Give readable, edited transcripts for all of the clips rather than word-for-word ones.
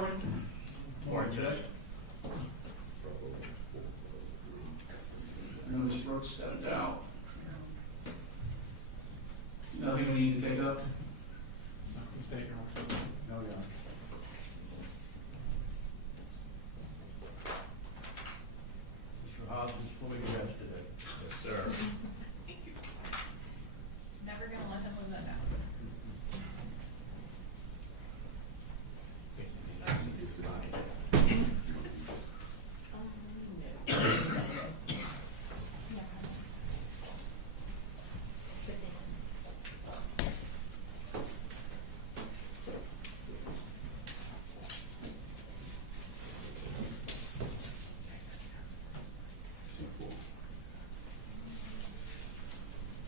morning. Morning, Judge. I know Ms. Brooks stepped out. Nothing we need to take up? No, Your Honor. Mr. Hobbs is fully dressed today. Yes, sir. Never gonna let them live that down.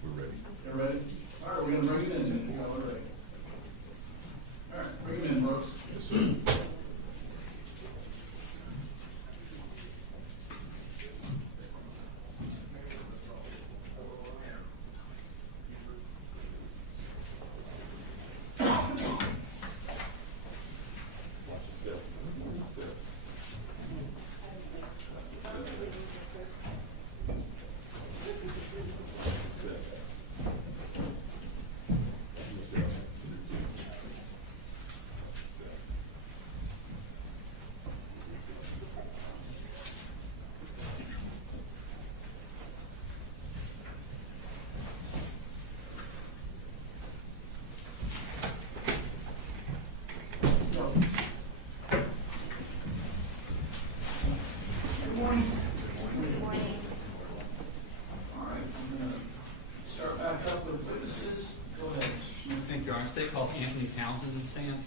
We're ready. You ready? All right, we're gonna bring him in then. Yeah, we're ready. All right, bring him in, Brooks. Yes, sir. Good morning. Good morning. All right, I'm gonna start back up with witnesses. Go ahead. Thank you, Your Honor. State calls Anthony Townsen to stand.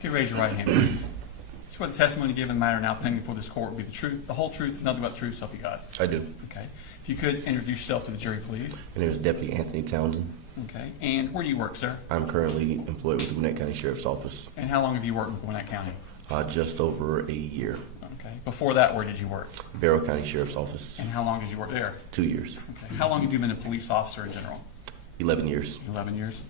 Okay, raise your right hand, please. Swear the testimony given in the matter now pending before this court will be the truth, the whole truth, nothing but the truth, so help you God. I do. Okay. If you could introduce yourself to the jury, please. My name is Deputy Anthony Townsen. Okay. And where do you work, sir? I'm currently employed with the Gwinnett County Sheriff's Office. And how long have you worked in Gwinnett County? Just over a year. Okay. Before that, where did you work? Barrow County Sheriff's Office. And how long did you work there? 2 years. Okay. How long have you been a police officer in general? 11 years. 11 years.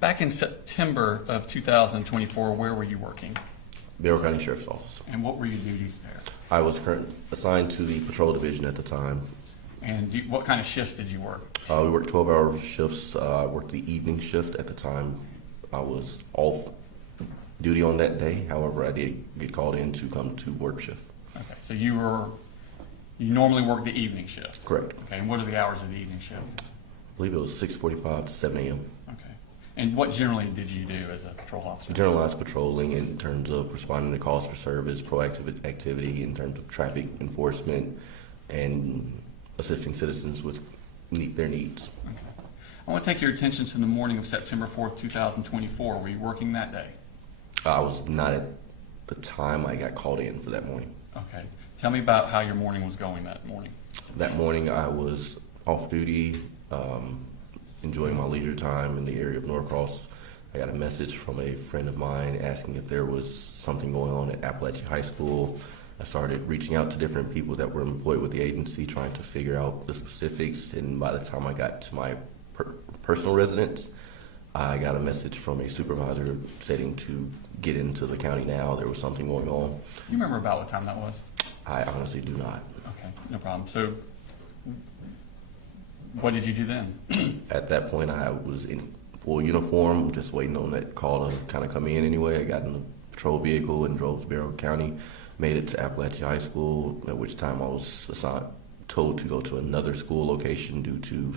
Back in September of 2024, where were you working? Barrow County Sheriff's Office. And what were your duties there? I was assigned to the patrol division at the time. And what kind of shifts did you work? We worked 12-hour shifts. I worked the evening shift at the time. I was off duty on that day. However, I did get called in to come to work shift. Okay, so you normally work the evening shift? Correct. Okay, and what are the hours of the evening shift? I believe it was 6:45 to 7 a.m. Okay. And what generally did you do as a patrol officer? Generalized patrolling in terms of responding to calls for service, proactive activity in terms of traffic enforcement, and assisting citizens with their needs. Okay. I want to take your attention to the morning of September 4th, 2024. Were you working that day? I was not at the time I got called in for that morning. Okay. Tell me about how your morning was going that morning. That morning I was off duty, enjoying my leisure time in the area of Norcross. I got a message from a friend of mine asking if there was something going on at Apalachee High School. I started reaching out to different people that were employed with the agency, trying to figure out the specifics, and by the time I got to my personal residence, I got a message from a supervisor stating to get into the county now. There was something going on. You remember about what time that was? I honestly do not. Okay, no problem. So what did you do then? At that point, I was in full uniform, just waiting on that call to kind of come in anyway. I got in the patrol vehicle and drove to Barrow County, made it to Apalachee High School, at which time I was told to go to another school location due to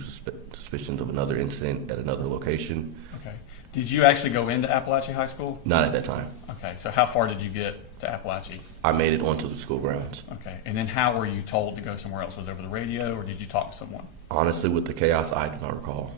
suspicions of another incident at another location. Okay. Did you actually go into Apalachee High School? Not at that time. Okay, so how far did you get to Apalachee? I made it onto the school grounds. Okay, and then how were you told to go somewhere else? Was it over the radio, or did you talk to someone? Honestly, with the chaos, I do not recall.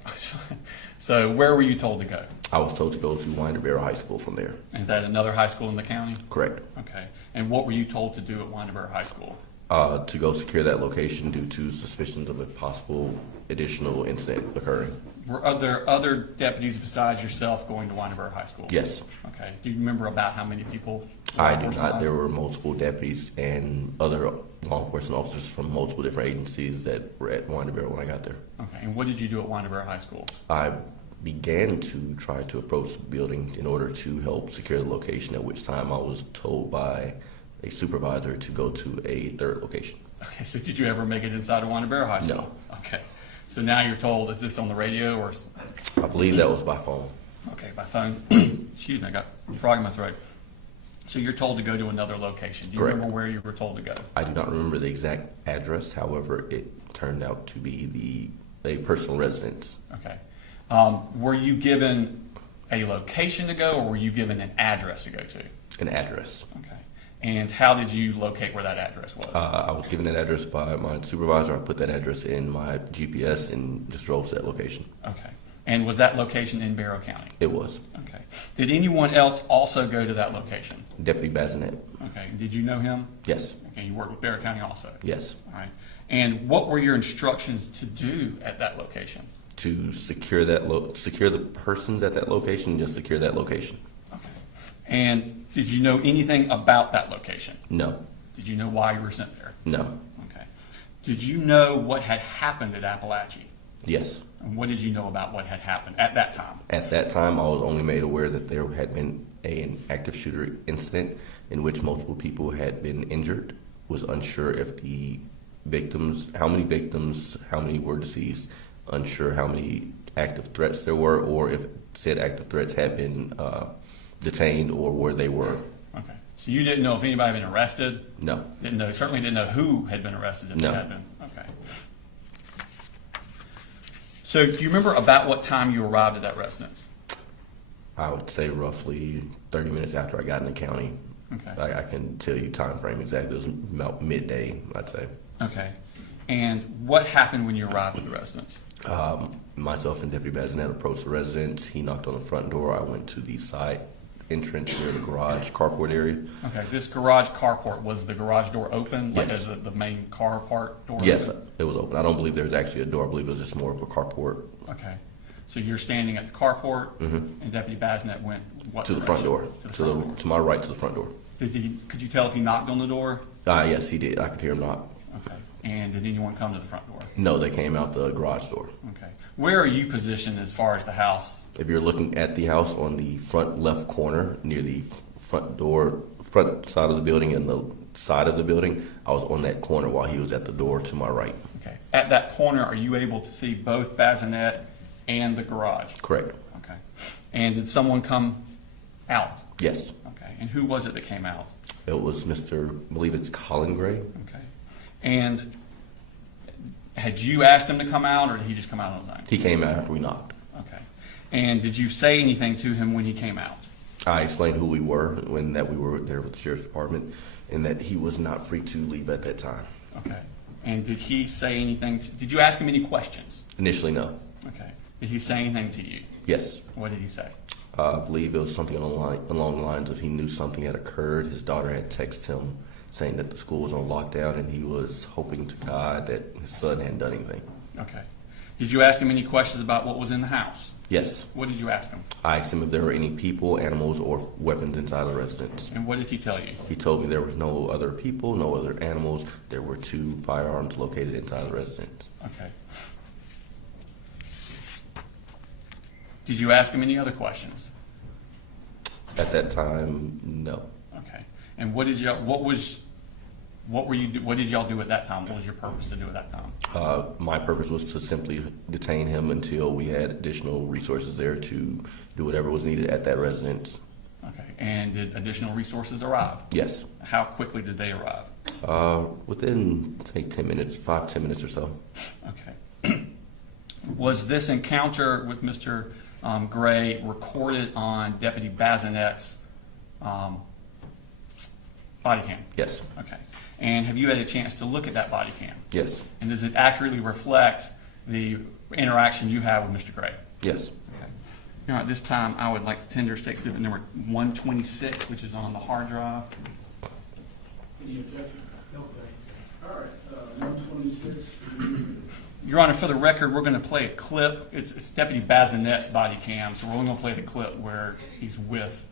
So where were you told to go? I was told to go to Winder Barrow High School from there. Is that another high school in the county? Correct. Okay, and what were you told to do at Winderburg High School? To go secure that location due to suspicions of a possible additional incident occurring. Were there other deputies besides yourself going to Winderburg High School? Yes. Okay, do you remember about how many people I do enforcement not. wise? There were multiple deputies and other law enforcement officers from multiple different agencies that were at Winder Barrow when I got there. Okay, and what did you do at Winder Barrow High School? I began to try to approach the building in order to help secure the location, at which time I was told by a supervisor to go to a third location. Okay, so did you ever make it inside of Winder Barrow High School? No. Okay, so now you're told, is this on the radio or? I believe that was by phone. Okay, by phone. Excuse me, I got a frog in my throat. So you're told to go to another location. Do you Correct. remember where you were told to go? I do not remember the exact address. However, it turned out to be a personal residence. Okay. Were you given a location to go, or were you given an address to go to? An address. Okay. And how did you locate where that address was? I was given that address by my supervisor. I put that address in my GPS and just drove to that location. Okay. And was that location in Barrow County? It was. Okay. Did anyone else also go to that location? Deputy Bazinet. Okay. Did you know him? Yes. Okay. You worked with Barrow County also? Yes. All right. And what were your instructions to do at that location? To secure that secure the persons at that location, just secure that location. Okay. And did you know anything about that location? No. Did you know why you were sent there? No. Okay. Did you know what had happened at Apalachee? Yes. And what did you know about what had happened at that time? At that time, I was only made aware that there had been an active shooter incident in which multiple people had been injured. Was unsure if the victims, how many were deceased, unsure how many active threats there were, or if said active threats had been detained or where they were. Okay. So you didn't know if anybody had been arrested? No. Didn't know, certainly didn't know who had been arrested if No. they had been. Okay. So do you remember about what time you arrived at that residence? I would say roughly 30 minutes after I got in the county. Okay. I can tell you time frame exactly. It was about midday, I'd say. Okay. And what happened when you arrived at the residence? Myself and Deputy Bazinet approached the residence. He knocked on the front door. I went to the side entrance near the garage carport area. Okay. This garage carport, was the garage door open? Like Yes. as the main car part door? Yes, open? it was open. I don't believe there was actually a door. I believe it was just more of a carport. Okay. So you're standing at the carport, and Deputy Bazinet went what To the front direction? door. To the front door. To my right, to the front door. Could you tell if he knocked on the door? Yes, he did. I could hear him knock. Okay. And did anyone come to the front door? No, they came out the garage door. Okay. Where are you positioned as far as the house? If you're looking at the house on the front left corner near the front door, front side of the building and the side of the building, I was on that corner while he was at the door to my right. Okay. At that corner, are you able to see both Bazinet and the garage? Correct. Okay. And did someone come out? Yes. Okay. And who was it that came out? It was I believe it's Colin Gray. Okay. And had you asked him to come out, or did he just come out on his own? He came out after we knocked. Okay. And did you say anything to him when he came out? I explained who we were when that we were there with the sheriff's department and that he was not free to leave at that time. Okay. And did he say anything? Did you ask him any questions? Initially, no. Okay. Did he say anything to you? Yes. What did he say? I believe it was something along the lines of he knew something had occurred. His daughter had texted him saying that the school was on lockdown and he was hoping to God that his son hadn't done anything. Okay. Did you ask him any questions about what was in the house? Yes. What did you ask him? I asked him if there were any people, animals, or weapons inside the residence. And what did he tell you? He told me there was no other people, no other animals. There were 2 firearms located inside the residence. Okay. Did you ask him any other questions? At that time, no. Okay. And what did y'all do at that time? What was your purpose to do at that time? My purpose was to simply detain him until we had additional resources there to do whatever was needed at that residence. Okay. And did additional resources arrive? Yes. How quickly did they arrive? Within, say, 10 minutes, 5-10 minutes or so. Okay. Was this encounter with Mr. Gray recorded on Deputy Bazinet's body cam? Yes. Okay. And have you had a chance to look at that body cam? Yes. And does it accurately reflect the interaction you have with Mr. Gray? Yes. Okay. Now, at this time, I would like to tender state exhibit number 126, which is on the hard drive. Any objection? No. All right, 126. Your Honor, for the record, we're going to play a clip. It's Deputy Bazinet's body cam, so we're only going to play the clip where he's with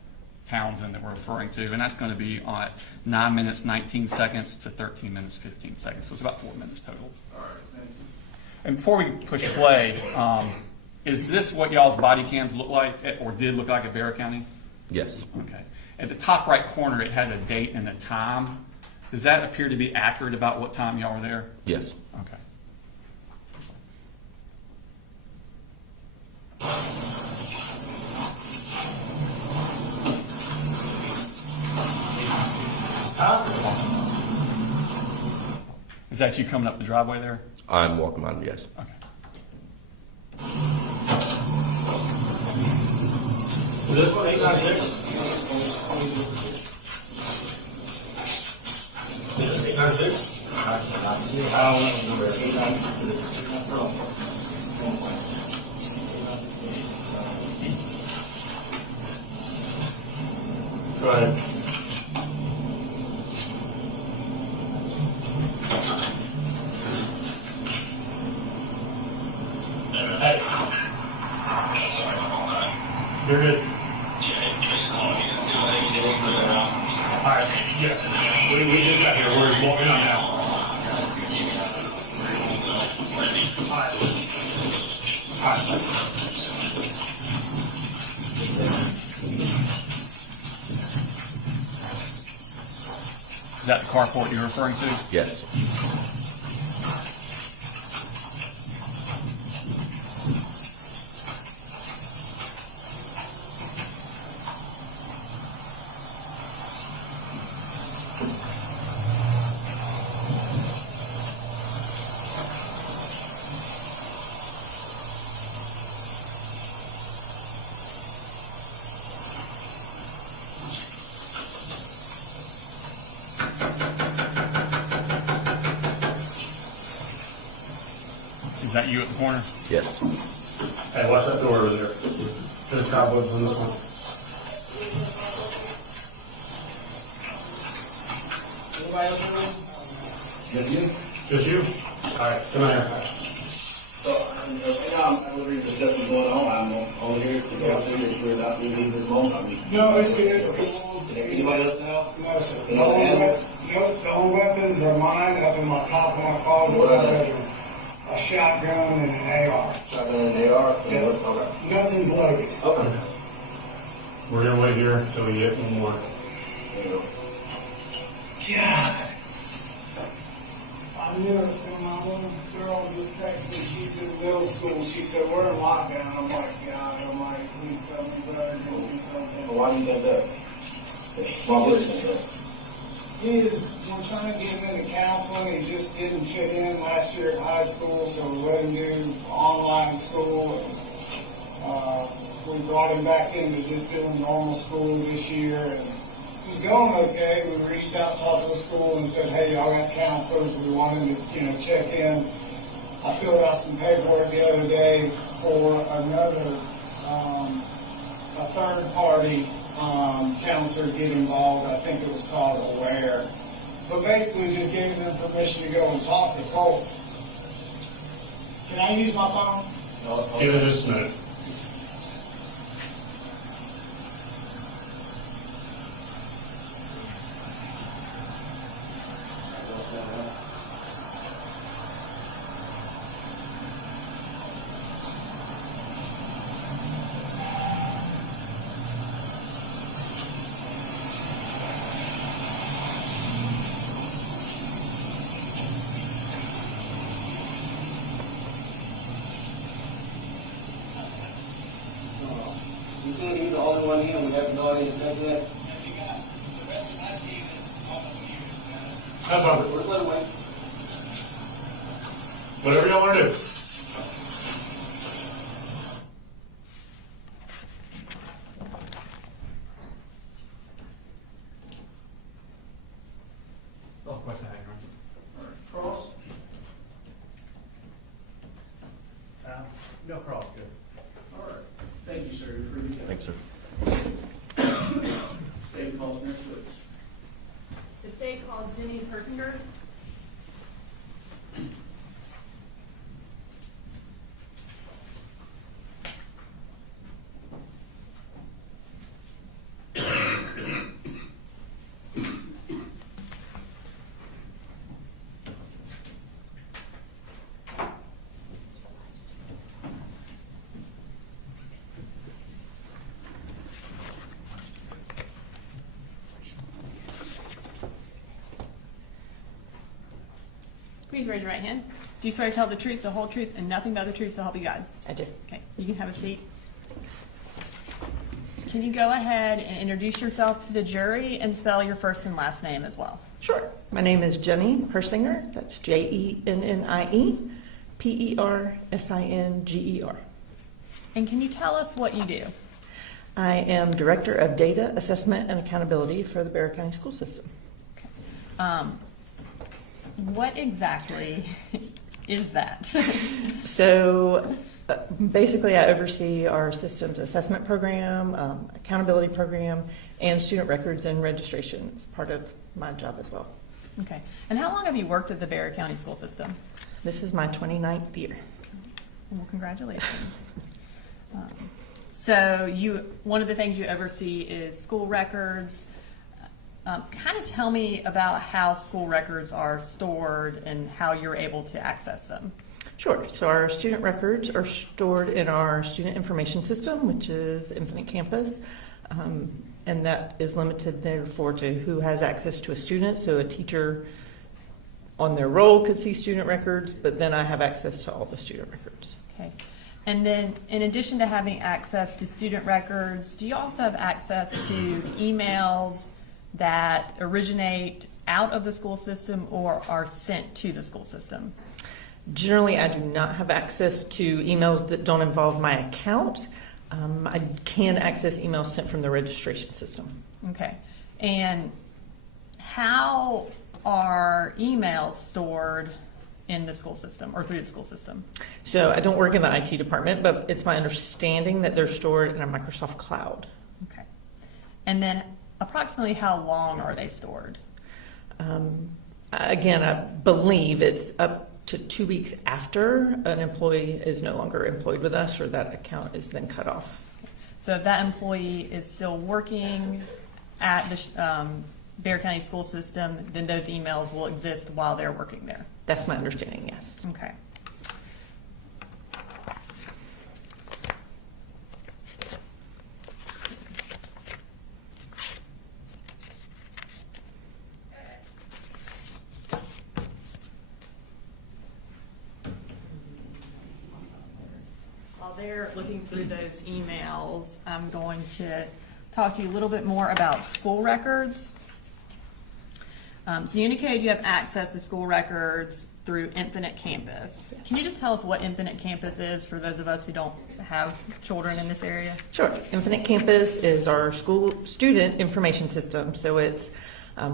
Townsen that we're referring to, and that's going to be at 9 minutes 19 seconds to 13 minutes 15 seconds. So it's about 4 minutes total. All right, thank you. And before we push play, is this what y'all's body cams look like, or did look like at Barrow County? Yes. Okay. At the top right corner, it has a date and a time. Does that appear to be accurate about what time y'all were there? Yes. Okay. Is that you coming up the driveway there? I'm walking on, yes. Okay. Is this one 896? Is this 896? Go ahead. Hey. You're good. Alright, yes. We just got here. We're walking on now. Alright. Alright. Is that the carport you're referring to? Yes. Is that you at the corner? Yes. Hey, watch that door over there. There's cobwebs on this one. Anybody else in the room? Just you? Just you? Alright, come on here. So, right now, I'm literally discussing what's going on. I'm only here to go through it. We're not leaving this moment. No, it's good. Anybody else now? No, sir. You know, The only weapons are mine up in my top of my closet in What my are they? bedroom. A shotgun and an AR. Shotgun and AR? Yeah. Okay. Nothing's loaded. Okay. We're gonna wait here until we get one more. There you go. God. I knew it was going on. One girl just texted me. She said middle school. She said we're in lockdown. I'm like, God, I'm like, please tell me better. Do something. Well, why do you think that? Why would you think that? He is, I'm trying to get him into counseling. He just didn't fit in last year at high school, so we let him do online school. We brought him back into just doing normal school this year, and it was going okay. We reached out, talked to the school, and said, "Hey, y'all got counselors. We want him to, check in." I filled out some paperwork the other day for another, a third party. Counselor get involved. I think it was called Aware. But basically just giving them permission to go and talk to Colt. Can I use my phone? Give us just a minute. You think he's the only one here? We have no idea exactly that. That's fine. Let's let him wait. Whatever y'all wanna do. Oh, question I had, right? All right, Cross? No problem, good. All right. Thank you, sir. You're free to go. Thanks, sir. State calls next, please. The state called Jenie Persinger. Please raise your right hand. Do you swear to tell the truth, the whole truth, and nothing but the truth, so help you God? I do. Okay, you can have a seat. Can you go ahead and introduce yourself to the jury and spell your first and last name as well? Sure. My name is Jenie Persinger. That's Jennie Persinger. And can you tell us what you do? I am Director of Data Assessment and Accountability for the Barrow County School System. Okay. What exactly is that? So basically, I oversee our systems assessment program, accountability program, and student records and registration as part of my job as well. Okay. And how long have you worked at the Barrow County School System? This is my 29th year. Well, congratulations. So one of the things you oversee is school records. Kind of tell me about how school records are stored and how you're able to access them. Sure. So our student records are stored in our student information system, which is Infinite Campus, and that is limited therefore to who has access to a student. So a teacher on their roll could see student records, but then I have access to all the student records. Okay. And then in addition to having access to student records, do you also have access to emails that originate out of the school system or are sent to the school system? Generally, I do not have access to emails that don't involve my account. I can access emails sent from the registration system. Okay. And how are emails stored in the school system or through the school system? So I don't work in the IT department, but it's my understanding that they're stored in a Microsoft cloud. Okay. And then approximately how long are they stored? Again, I believe it's up to 2 weeks after an employee is no longer employed with us or that account is then cut off. So if that employee is still working at the Barrow County School System, then those emails will exist while they're working there. That's my understanding, yes. Okay. While they're looking through those emails, I'm going to talk to you a little bit more about school records. So you indicated you have access to school records through Infinite Campus. Can you just tell us what Infinite Campus is for those of us who don't have children in this area? Sure. Infinite Campus is our school student information system. So it's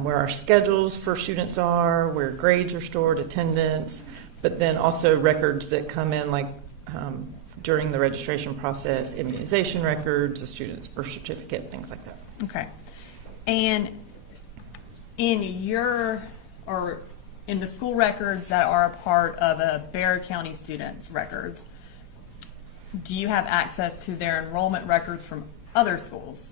where our schedules for students are, where grades are stored, attendance, but then also records that come in like during the registration process, immunization records, a student's birth certificate, things like that. Okay. And in the school records that are a part of a Barrow County student's records, do you have access to their enrollment records from other schools?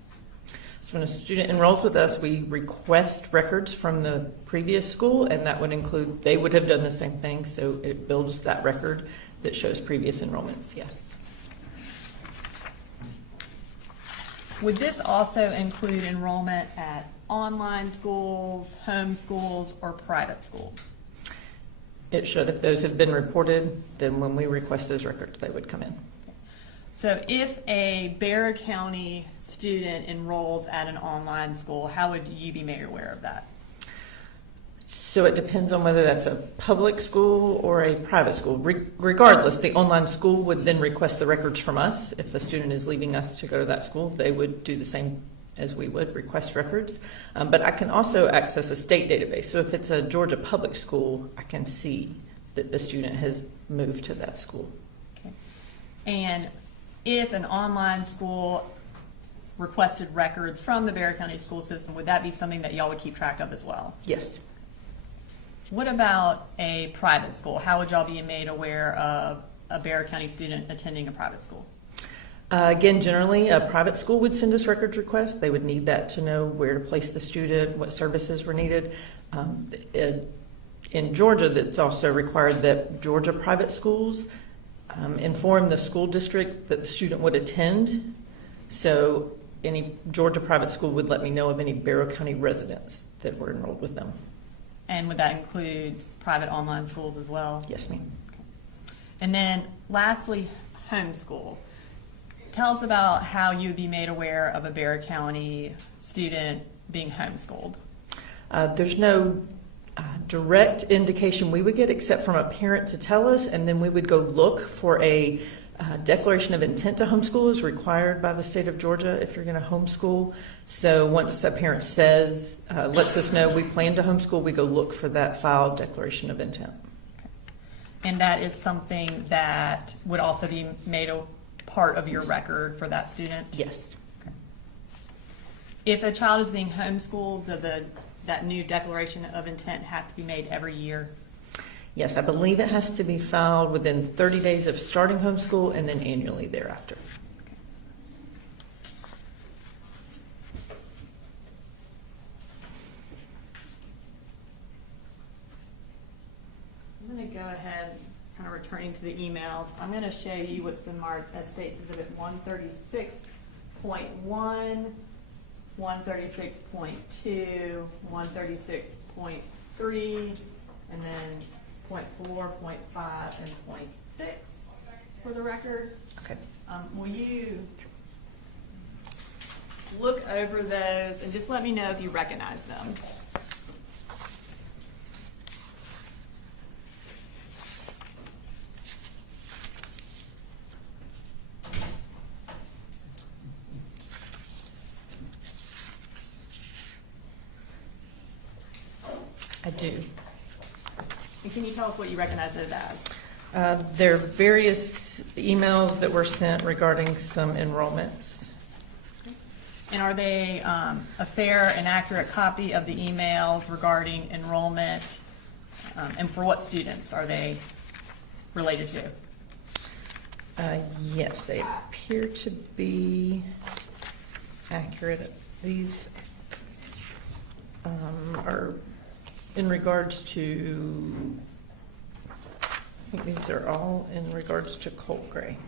So when a student enrolls with us, we request records from the previous school, and that would include, they would have done the same thing, so it builds that record that shows previous enrollments, yes. Would this also include enrollment at online schools, homeschools, or private schools? It should. If those have been reported, then when we request those records, they would come in. So if a Barrow County student enrolls at an online school, how would you be made aware of that? So it depends on whether that's a public school or a private school. Regardless, the online school would then request the records from us. If a student is leaving us to go to that school, they would do the same as we would, request records. But I can also access a state database. So if it's a Georgia public school, I can see that the student has moved to that school. Okay. And if an online school requested records from the Barrow County school system, would that be something that y'all would keep track of as well? Yes. What about a private school? How would y'all be made aware of a Barrow County student attending a private school? Again, generally, a private school would send us records requests. They would need that to know where to place the student, what services were needed. In Georgia, that's also required that Georgia private schools inform the school district that the student would attend. So any Georgia private school would let me know of any Barrow County residents that were enrolled with them. And would that include private online schools as well? Yes, ma'am. And then lastly, homeschool. Tell us about how you would be made aware of a Barrow County student being homeschooled. There's no direct indication we would get except from a parent to tell us, and then we would go look for a declaration of intent to homeschool is required by the state of Georgia if you're going to homeschool. So once a parent says, lets us know we plan to homeschool, we go look for that filed declaration of intent. And that is something that would also be made a part of your record for that student? Yes. If a child is being homeschooled, does that new declaration of intent have to be made every year? Yes, I believe it has to be filed within 30 days of starting homeschool and then annually thereafter. I'm going to go ahead, kind of returning to the emails. I'm going to show you what's been marked as State's Exhibit 136.1, 136.2, 136.3, and then .4, .5, and .6 for the record. Okay. Will you look over those and just let me know if you recognize them? I do. And can you tell us what you recognize those as? There are various emails that were sent regarding some enrollments. And are they a fair and accurate copy of the emails regarding enrollment? And for what students are they related to? Yes, they appear to be accurate. These are in regards to, I think these are all in regards to Colt Gray.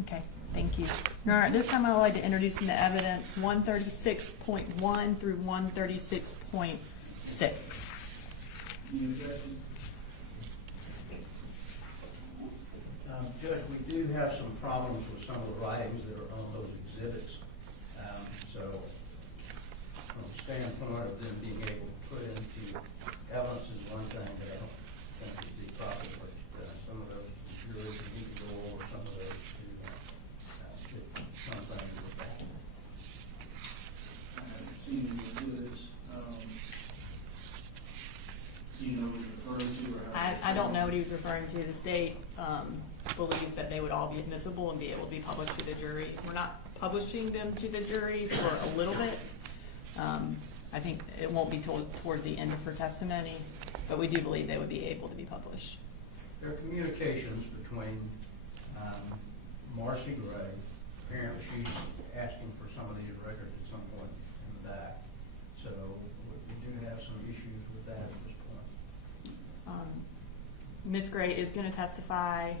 Okay, thank you. All right, this time I would like to introduce into evidence 136.1 through 136.6. Any objection? Judge, we do have some problems with some of the writings that are on those exhibits. So from the standpoint of them being able to put into evidence is one thing that I don't think would be proper, but some of those juries need to go over some of those to get something with that. I haven't seen the exhibits. Do you know what you're referring to? Or I don't know what he was referring to. The state believes that they would all be admissible and be able to be published to the jury. We're not publishing them to the jury for a little bit. I think it won't be towards the end of her testimony, but we do believe they would be able to be published. There are communications between Marcy Gray. Apparently she's asking for some of these records at some point in the back. So we do have some issues with that at this point. Ms. Gray is going to testify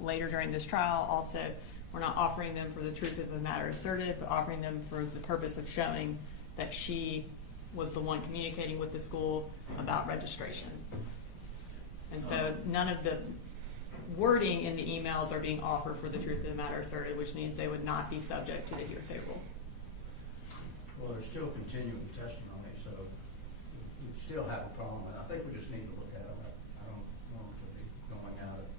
later during this trial. Also, we're not offering them for the truth of the matter asserted, but offering them for the purpose of showing that she was the one communicating with the school about registration. And so none of the wording in the emails are being offered for the truth of the matter asserted, which means they would not be subject to the hearsay rule. Well, there's still continuing testimony, so we still have a problem. And I think we just need to look at them. I don't want to be going out at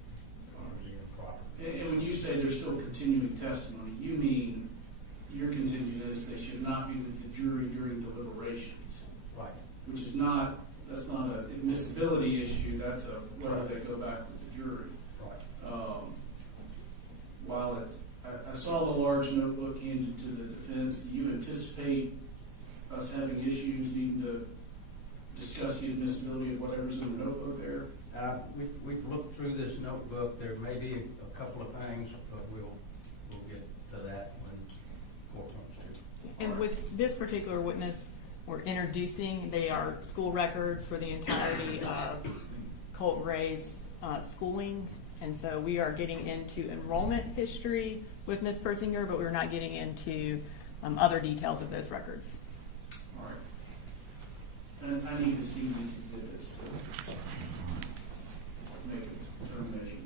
the improper. And when you say there's still continuing testimony, you mean your contention is they should not be with the jury during deliberations. Right. Which is not, that's not an admissibility issue, that's a, whether they go back with the jury. Right. While I saw the large notebook handed to the defense, do you anticipate us having issues needing to discuss the admissibility of whatever's in the notebook there? We've looked through this notebook. There may be a couple of things, but we'll get to that when court wants to. And with this particular witness, we're introducing, they are school records for the entirety of Colt Gray's schooling. And so we are getting into enrollment history with Ms. Persinger, but we're not getting into other details of those records. All right. And I need to see these exhibits to make a determination.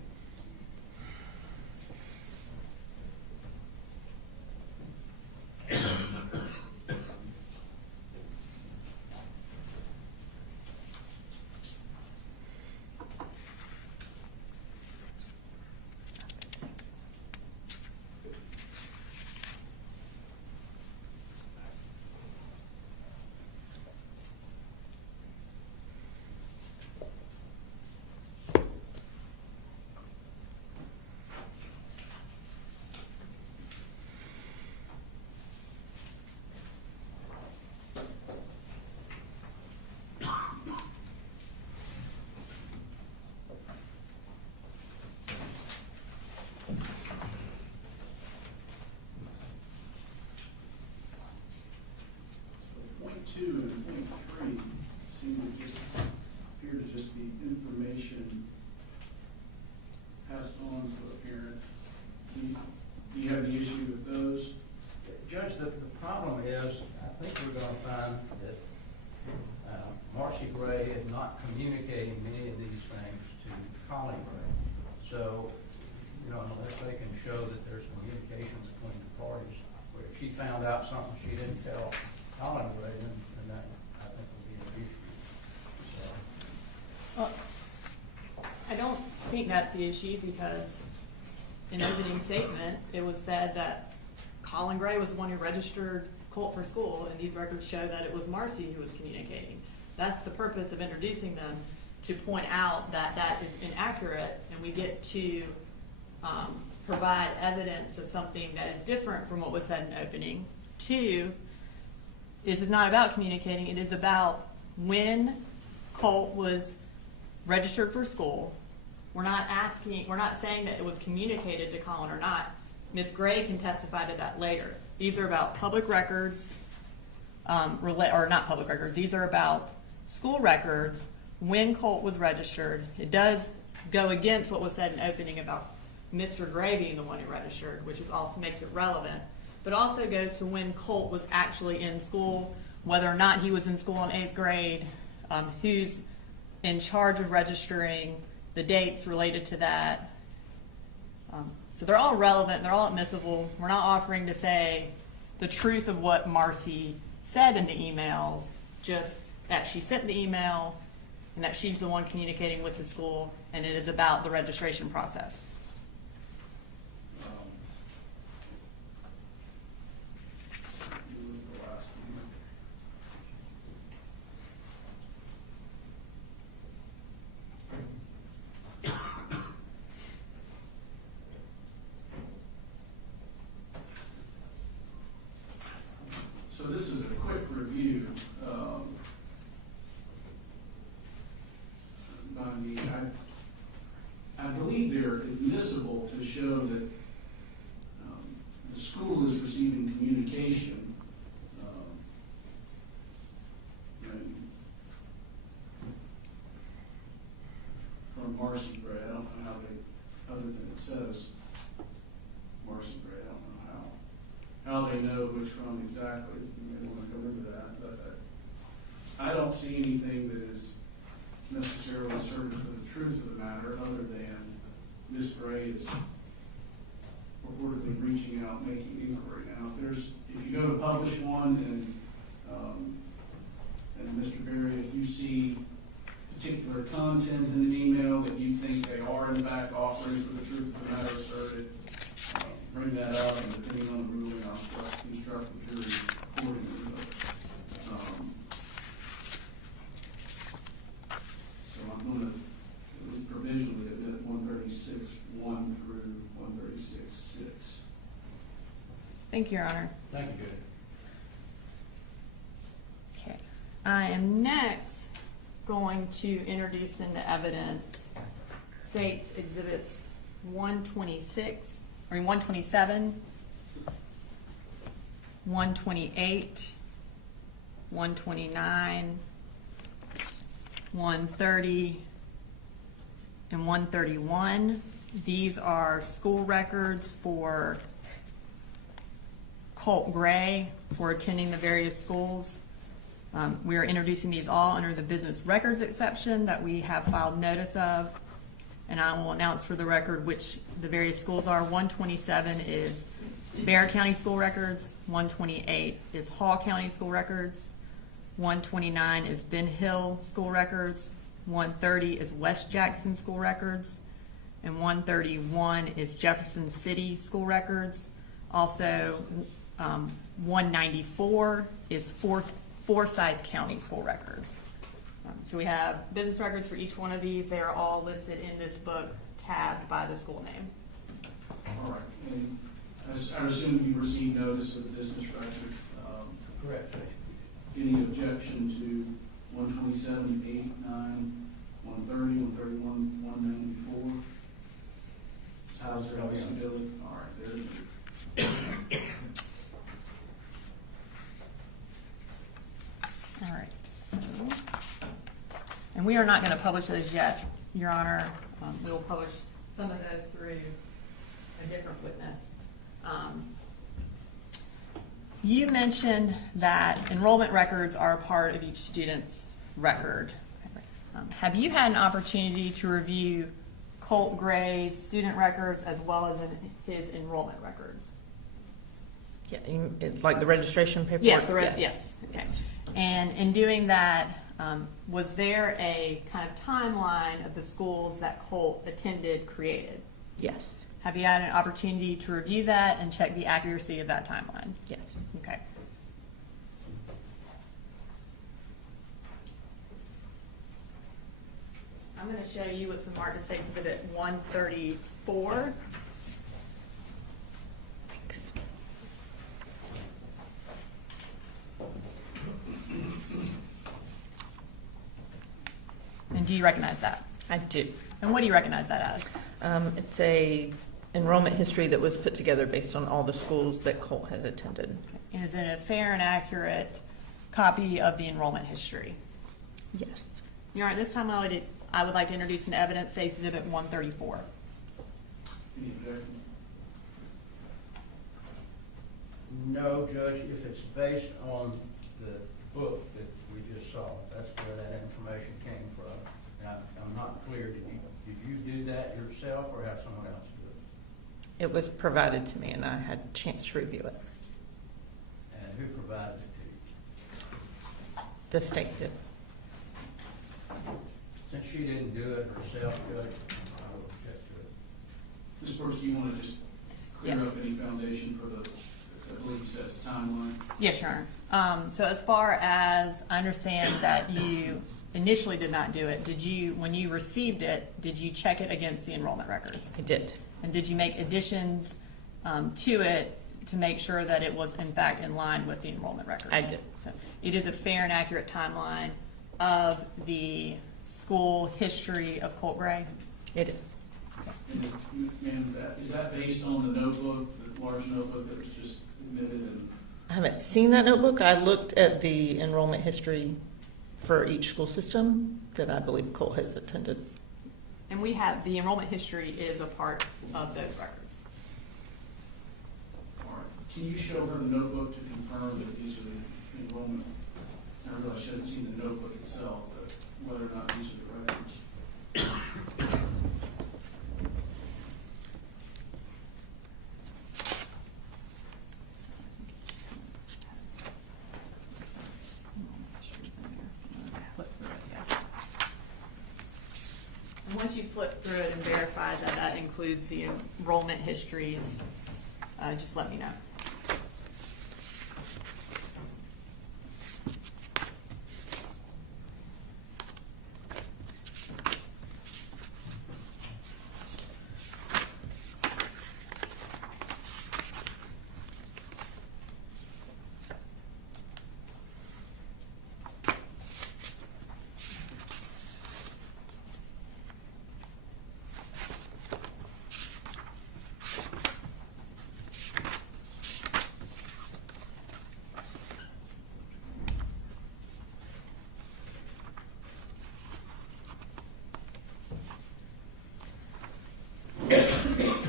Point 2 and point 3 seem to just appear to just be information passed on to a parent. Do you have any issue with those? Judge, the problem is, I think we're going to find that Marcy Gray is not communicating many of these things to Colin Gray. So, unless they can show that there's communication between the parties, where if she found out something she didn't tell Colin Gray, then that, I think, would be an issue. So, Well, I don't think that's the issue because in opening statement, it was said that Colin Gray was the one who registered Colt for school, and these records show that it was Marcy who was communicating. That's the purpose of introducing them, to point out that that is inaccurate, and we get to provide evidence of something that is different from what was said in opening. 2, this is not about communicating, it is about when Colt was registered for school. We're not saying that it was communicated to Colin or not. Ms. Gray can testify to that later. These are about public records, or not public records, these are about school records when Colt was registered. It does go against what was said in opening about Mr. Gray being the one who registered, which is also makes it relevant, but also goes to when Colt was actually in school, whether or not he was in school in 8th grade, who's in charge of registering, the dates related to that. So they're all relevant, they're all admissible. We're not offering to say the truth of what Marcy said in the emails, just that she sent the email and that she's the one communicating with the school, and it is about the registration process. So this is a quick review. I believe they're admissible to show that the school is receiving communication. From Marcy Gray. I don't know how they, other than it says Marcy Gray, I don't know how they know which one exactly. You may want to come into that, but I don't see anything that is necessarily certain for the truth of the matter, other than Ms. Gray is reportedly reaching out, making inquiry. Now, if you go to publish one, and Mr. Berry, if you see particular content in an email that you think they are in fact offering for the truth of the matter asserted, bring that up, and depending on the ruling, I'll instruct the jury accordingly. So I'm going to at least provisionally admit 136.1 through 136.6. Thank you, Your Honor. Thank you, Judge. Okay. I am next going to introduce into evidence State's Exhibits 127, 128, 129, 130, and 131. These are school records for Colt Gray for attending the various schools. We are introducing these all under the business records exception that we have filed notice of. And I will announce for the record which the various schools are. 127 is Barrow County School Records. 128 is Hall County School Records. 129 is Ben Hill School Records. 130 is West Jackson School Records. And 131 is Jefferson City School Records. Also, 194 is Forsyth County School Records. So we have business records for each one of these. They are all listed in this book, tabbed by the school name. All right, and I assume you received notice of the business record. Correct. Any objection to 127, 8, 9, 130, 131, 194? How's your eligibility? All right, there it is. All right. So, and we are not going to publish those yet, Your Honor. We will publish some of those through a different witness. You mentioned that enrollment records are a part of each student's record. Have you had an opportunity to review Colt Gray's student records as well as his enrollment records? Yeah, like the registration paperwork? Yes, yes. Okay. And in doing that, was there a kind of timeline of the schools that Colt attended created? Yes. Have you had an opportunity to review that and check the accuracy of that timeline? Yes. Okay. I'm going to show you what's been marked as Exhibit 134. Thanks. And do you recognize that? I do. And what do you recognize that as? It's a enrollment history that was put together based on all the schools that Colt had attended. Is it a fair and accurate copy of the enrollment history? Yes. Your Honor, this time I would like to introduce an evidence, say Exhibit 134. Any objection? No, Judge, if it's based on the book that we just saw, that's where that information came from. And I'm not clear, did you do that yourself or have someone else do it? It was provided to me and I had a chance to review it. And who provided it to you? The state did. Since she didn't do it herself, Judge, I will object to it. Ms. Brooks, do you want to just clear Yes. up any foundation for the, I believe you said the timeline? Yes, Your Honor. So as far as I understand that you initially did not do it, when you received it, did you check it against the enrollment records? I did. And did you make additions to it to make sure that it was in fact in line with the enrollment records? I did. So it is a fair and accurate timeline of the school history of Colt Gray? It is. And is that based on the notebook, the large notebook that was just admitted? And I haven't seen that notebook. I looked at the enrollment history for each school system that I believe Colt has attended. And we have, the enrollment history is a part of those records. all right. Can you show her the notebook to confirm that these are the enrollment? I realize she hasn't seen the notebook itself, but whether or not these are the records. And once you flip through it and verify that that includes the enrollment histories, just let me know.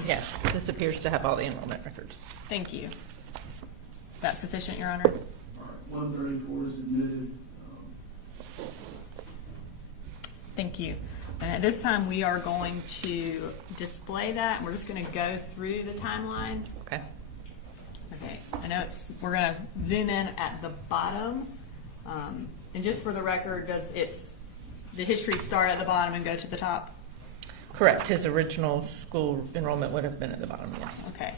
Yes, this appears to have all the enrollment records. Thank you. Is that sufficient, Your Honor? All right, 134 is admitted. thank you. And at this time, we are going to display that, and we're just going to go through the timeline. Okay. Okay, I know we're going to zoom in at the bottom. And just for the record, the history start at the bottom and go to the top? Correct. His original school enrollment would have been at the bottom, yes. Okay.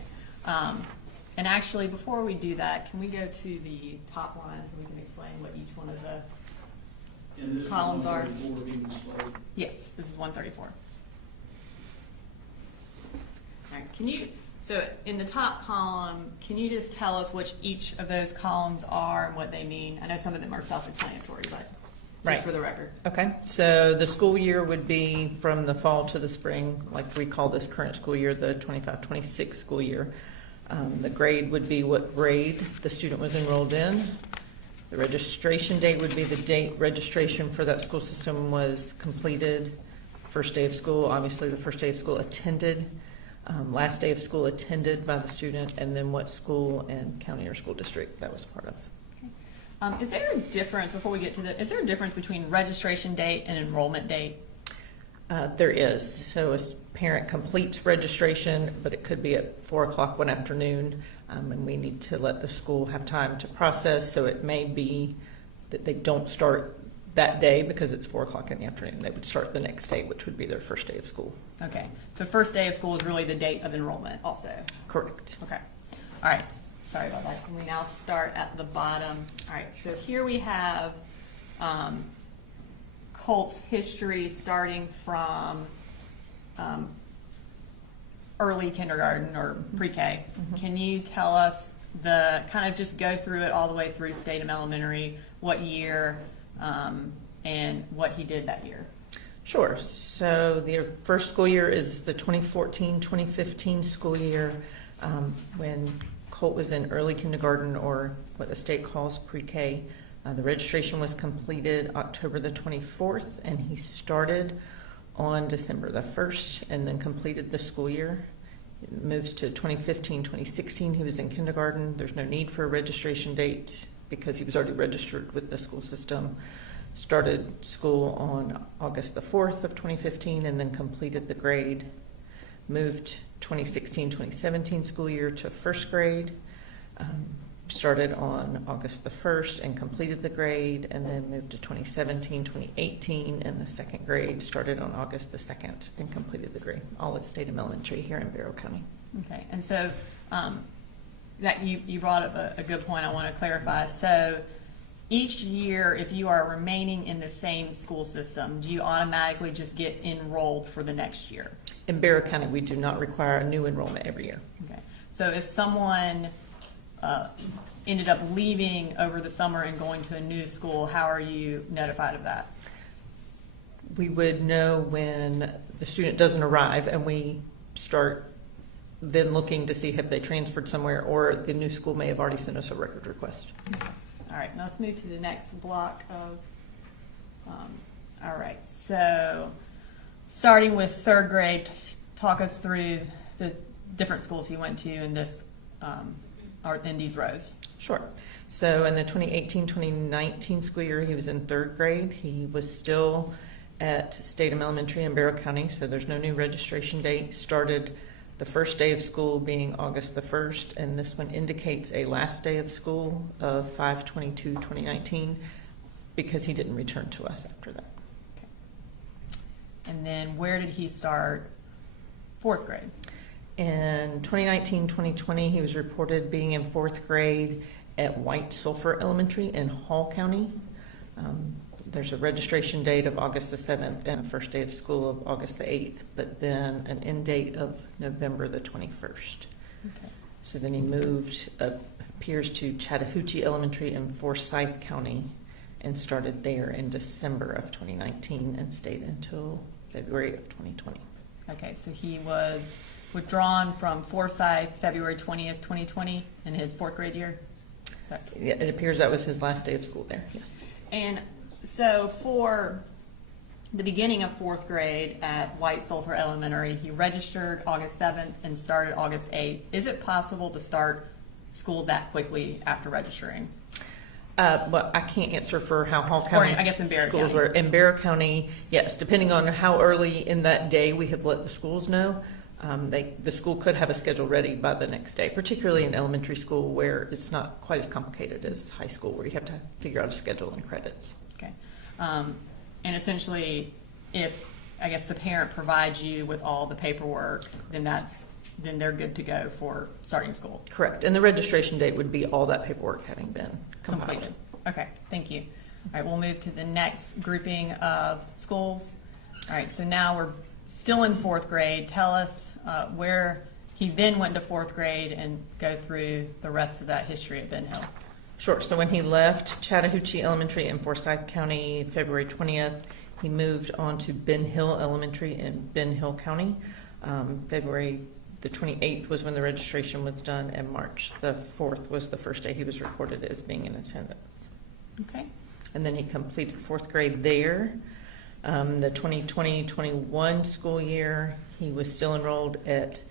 And actually, before we do that, can we go to the top line so we can explain what each one of the And this is columns are? 134 being displayed. Yes, this is 134. All right, so in the top column, can you just tell us which each of those columns are and what they mean? I know some of them are self-explanatory, but Right. just for the record. Okay, so the school year would be from the fall to the spring, like we call this current school year, the 25-26 school year. The grade would be what grade the student was enrolled in. The registration date would be the date registration for that school system was completed. First day of school, obviously the first day of school attended. Last day of school attended by the student, and then what school and county or school district that was part of. Is there a difference, before we get to is there a difference between registration date and enrollment date? There is. So a parent completes registration, but it could be at 4 o'clock one afternoon, and we need to let the school have time to process. So it may be that they don't start that day because it's 4 o'clock in the afternoon. They would start the next day, which would be their first day of school. Okay, so first day of school is really the date of enrollment also? Correct. Okay, all right, sorry about that. Can we now start at the bottom? All right, so here we have Colt's history starting from early kindergarten or pre-K. Can you tell us kind of just go through it all the way through Statham Elementary, what year and what he did that year? Sure. So the first school year is the 2014-2015 school year, when Colt was in early kindergarten, or what the state calls pre-K. The registration was completed October the 24th, and he started on December the 1st and then completed the school year. It moves to 2015-2016. He was in kindergarten. There's no need for a registration date because he was already registered with the school system. Started school on August the 4th of 2015 and then completed the grade. Moved 2016-2017 school year to first grade. Started on August the 1st and completed the grade, and then moved to 2017-2018 and the second grade. Started on August the 2nd and completed the grade, all at Statham Elementary here in Barrow County. Okay, and so that you brought up a good point I want to clarify. So each year, if you are remaining in the same school system, do you automatically just get enrolled for the next year? In Barrow County, we do not require a new enrollment every year. Okay, so if someone ended up leaving over the summer and going to a new school, how are you notified of that? We would know when the student doesn't arrive, and we start then looking to see if they transferred somewhere, or the new school may have already sent us a record request. All right, now let's move to the next block of, all right, so starting with third grade, talk us through the different schools he went to in this, or in these rows. Sure. So in the 2018-2019 school year, he was in third grade. He was still at Statham Elementary in Barrow County, so there's no new registration date. Started the first day of school being August the 1st, and this one indicates a last day of school of 5/22/2019 because he didn't return to us after that. Okay. And then where did he start fourth grade? In 2019-2020, he was reported being in fourth grade at White Sulphur Elementary in Hall County. There's a registration date of August the 7th and a first day of school of August the 8th, but then an end date of November the 21st. Okay. So then he moved, appears to Chattahoochee Elementary in Forsyth County and started there in December of 2019 and stayed until February of 2020. Okay, so he was withdrawn from Forsyth February 20th, 2020 in his fourth grade year? Yeah, it appears that was his last day of school there, yes. And so for the beginning of fourth grade at White Sulphur Elementary, he registered August 7th and started August 8th. Is it possible to start school that quickly after registering? Well, I can't answer for how Hall County I guess in Barrow schools County. were. In Barrow County, yes, depending on how early in that day we have let the schools know, the school could have a schedule ready by the next day, particularly in elementary school where it's not quite as complicated as high school where you have to figure out a schedule and credits. Okay. And essentially, if, I guess, the parent provides you with all the paperwork, then they're good to go for starting school. Correct. And the registration date would be all that paperwork having been compiled. Completed. Okay, thank you. All right, we'll move to the next grouping of schools. All right, so now we're still in fourth grade. Tell us where he then went to fourth grade and go through the rest of that history at Ben Hill. Sure. So when he left Chattahoochee Elementary in Forsyth County, February 20th, he moved on to Ben Hill Elementary in Ben Hill County. February the 28th was when the registration was done, and March the 4th was the first day he was reported as being in attendance. Okay. And then he completed fourth grade there. The 2020-21 school year, he was still enrolled at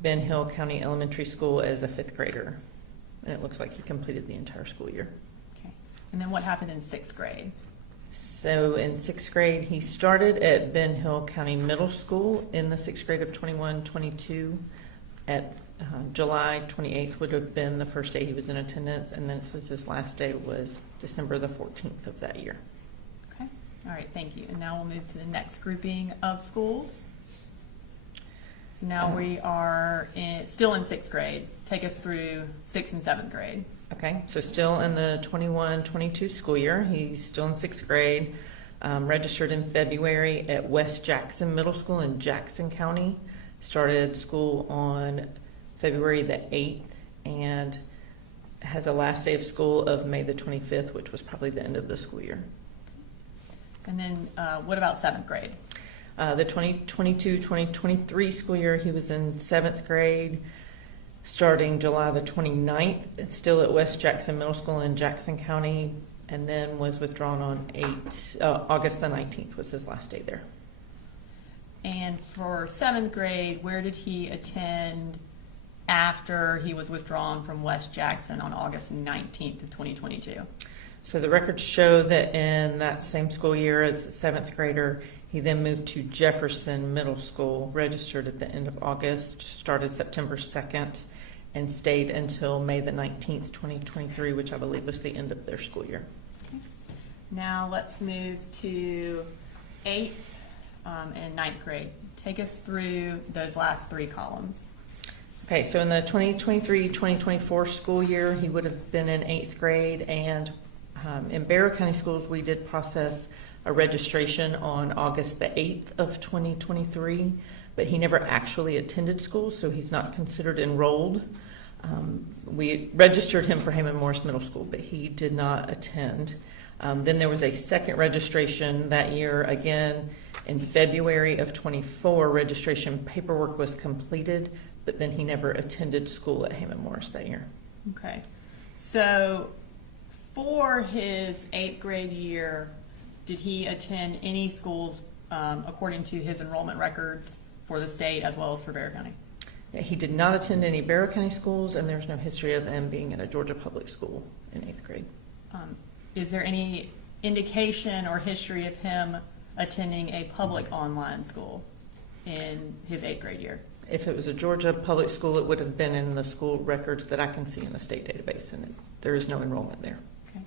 Ben Hill County Elementary School as a fifth grader. And it looks like he completed the entire school year. Okay. And then what happened in sixth grade? So in sixth grade, he started at Ben Hill County Middle School in the sixth grade of 21-22. At July 28th would have been the first day he was in attendance, and then it says his last day was December the 14th of that year. Okay. All right, thank you. And now we'll move to the next grouping of schools. So now we are still in sixth grade. Take us through sixth and seventh grade. Okay, so still in the 21-22 school year. He's still in sixth grade, registered in February at West Jackson Middle School in Jackson County. Started school on February the 8th and has a last day of school of May the 25th, which was probably the end of the school year. And then what about seventh grade? The 2022-2023 school year, he was in seventh grade, starting July the 29th. It's still at West Jackson Middle School in Jackson County, and then was withdrawn on August the 19th was his last day there. And for seventh grade, where did he attend after he was withdrawn from West Jackson on August 19th of 2022? So the records show that in that same school year as a seventh grader, he then moved to Jefferson Middle School, registered at the end of August, started September 2nd, and stayed until May the 19th, 2023, which I believe was the end of their school year. Okay. Now let's move to eighth and ninth grade. Take us through those last three columns. Okay, so in the 2023-2024 school year, he would have been in eighth grade, and in Barrow County Schools, we did process a registration on August the 8th of 2023, but he never actually attended school, so he's not considered enrolled. We registered him for Hammond Morris Middle School, but he did not attend. Then there was a second registration that year, again in February of 24. Registration paperwork was completed, but then he never attended school at Hammond Morris that year. Okay. So for his eighth grade year, did he attend any schools according to his enrollment records for the state as well as for Barrow County? He did not attend any Barrow County schools, and there's no history of him being in a Georgia public school in eighth grade. Is there any indication or history of him attending a public online school in his eighth grade year? If it was a Georgia public school, it would have been in the school records that I can see in the state database, and there is no enrollment there. Okay.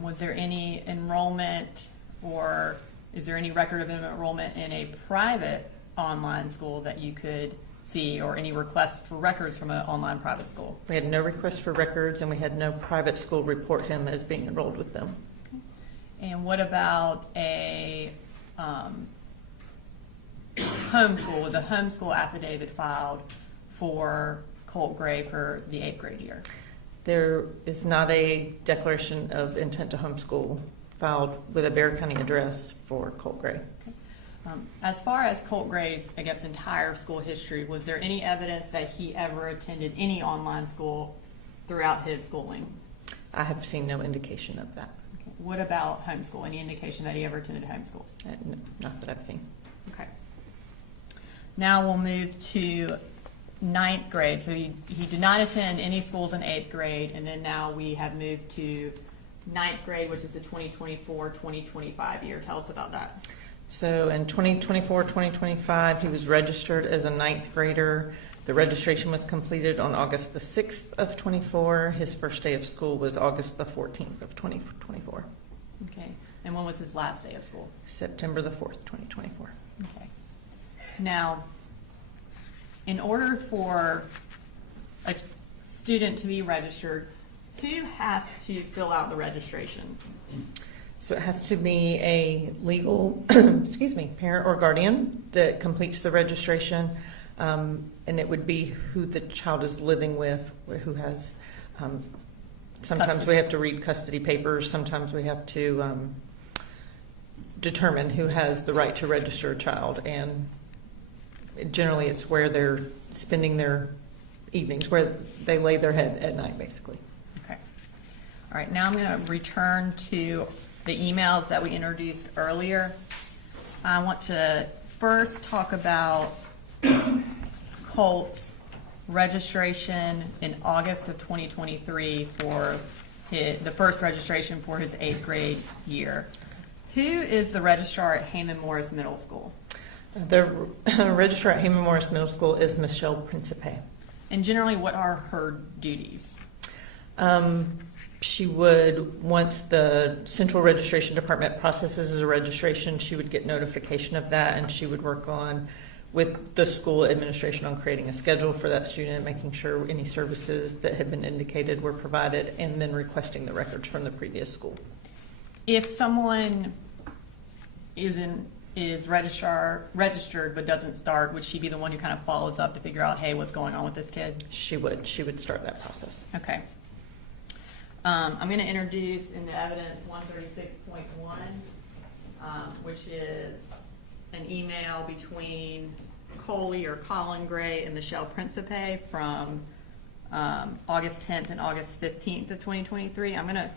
Was there any enrollment, or is there any record of enrollment in a private online school that you could see, or any requests for records from an online private school? We had no request for records, and we had no private school report him as being enrolled with them. Okay. And what about a homeschool? Was a homeschool affidavit filed for Colt Gray for the eighth grade year? There is not a declaration of intent to homeschool filed with a Barrow County address for Colt Gray. Okay. As far as Colt Gray's, I guess, entire school history, was there any evidence that he ever attended any online school throughout his schooling? I have seen no indication of that. Okay. What about homeschool? Any indication that he ever attended homeschool? No, not that I've seen. Okay. Now we'll move to ninth grade. So he did not attend any schools in eighth grade, and then now we have moved to ninth grade, which is the 2024-2025 year. Tell us about that. So in 2024-2025, he was registered as a ninth grader. The registration was completed on August the 6th of 24. His first day of school was August the 14th of 2024. Okay. And when was his last day of school? September the 4th, 2024. Okay. Now, in order for a student to be registered, who has to fill out the registration? So it has to be a legal, parent or guardian that completes the registration, and it would be who the child is living with, who has. Sometimes Custody. we have to read custody papers. Sometimes we have to determine who has the right to register a child, and generally it's where they're spending their evenings, where they lay their head at night, basically. Okay. All right, now I'm going to return to the emails that we introduced earlier. I want to first talk about Colt's registration in August of 2023 for the first registration for his 8th grade year. Who is the registrar at Heyman Morris Middle School? The registrar at Heyman Morris Middle School is Michelle Principe. And generally, what are her duties? She would, once the central registration department processes a registration, she would get notification of that, and she would work on with the school administration on creating a schedule for that student, making sure any services that had been indicated were provided, and then requesting the records from the previous school. If someone is registered but doesn't start, would she be the one who kind of follows up to figure out, hey, what's going on with this kid? She would start that process. Okay. I'm going to introduce into evidence 136.1, which is an email between Colin Gray and Michelle Principe from August 10th and August 15th of 2023. I'm going to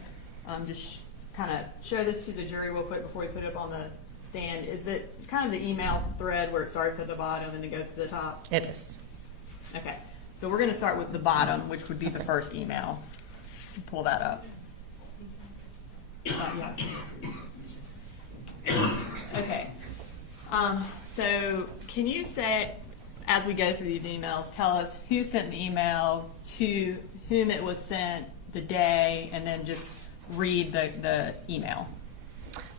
just kind of show this to the jury real quick before we put it up on the stand. Is it kind of the email thread where it starts at the bottom and it goes to the top? It is. Okay. So we're going to start with the bottom, which would be the first email. Pull that up. Yeah. Okay. So can you say, as we go through these emails, tell us who sent the email, to whom it was sent, the day, and then just read the email.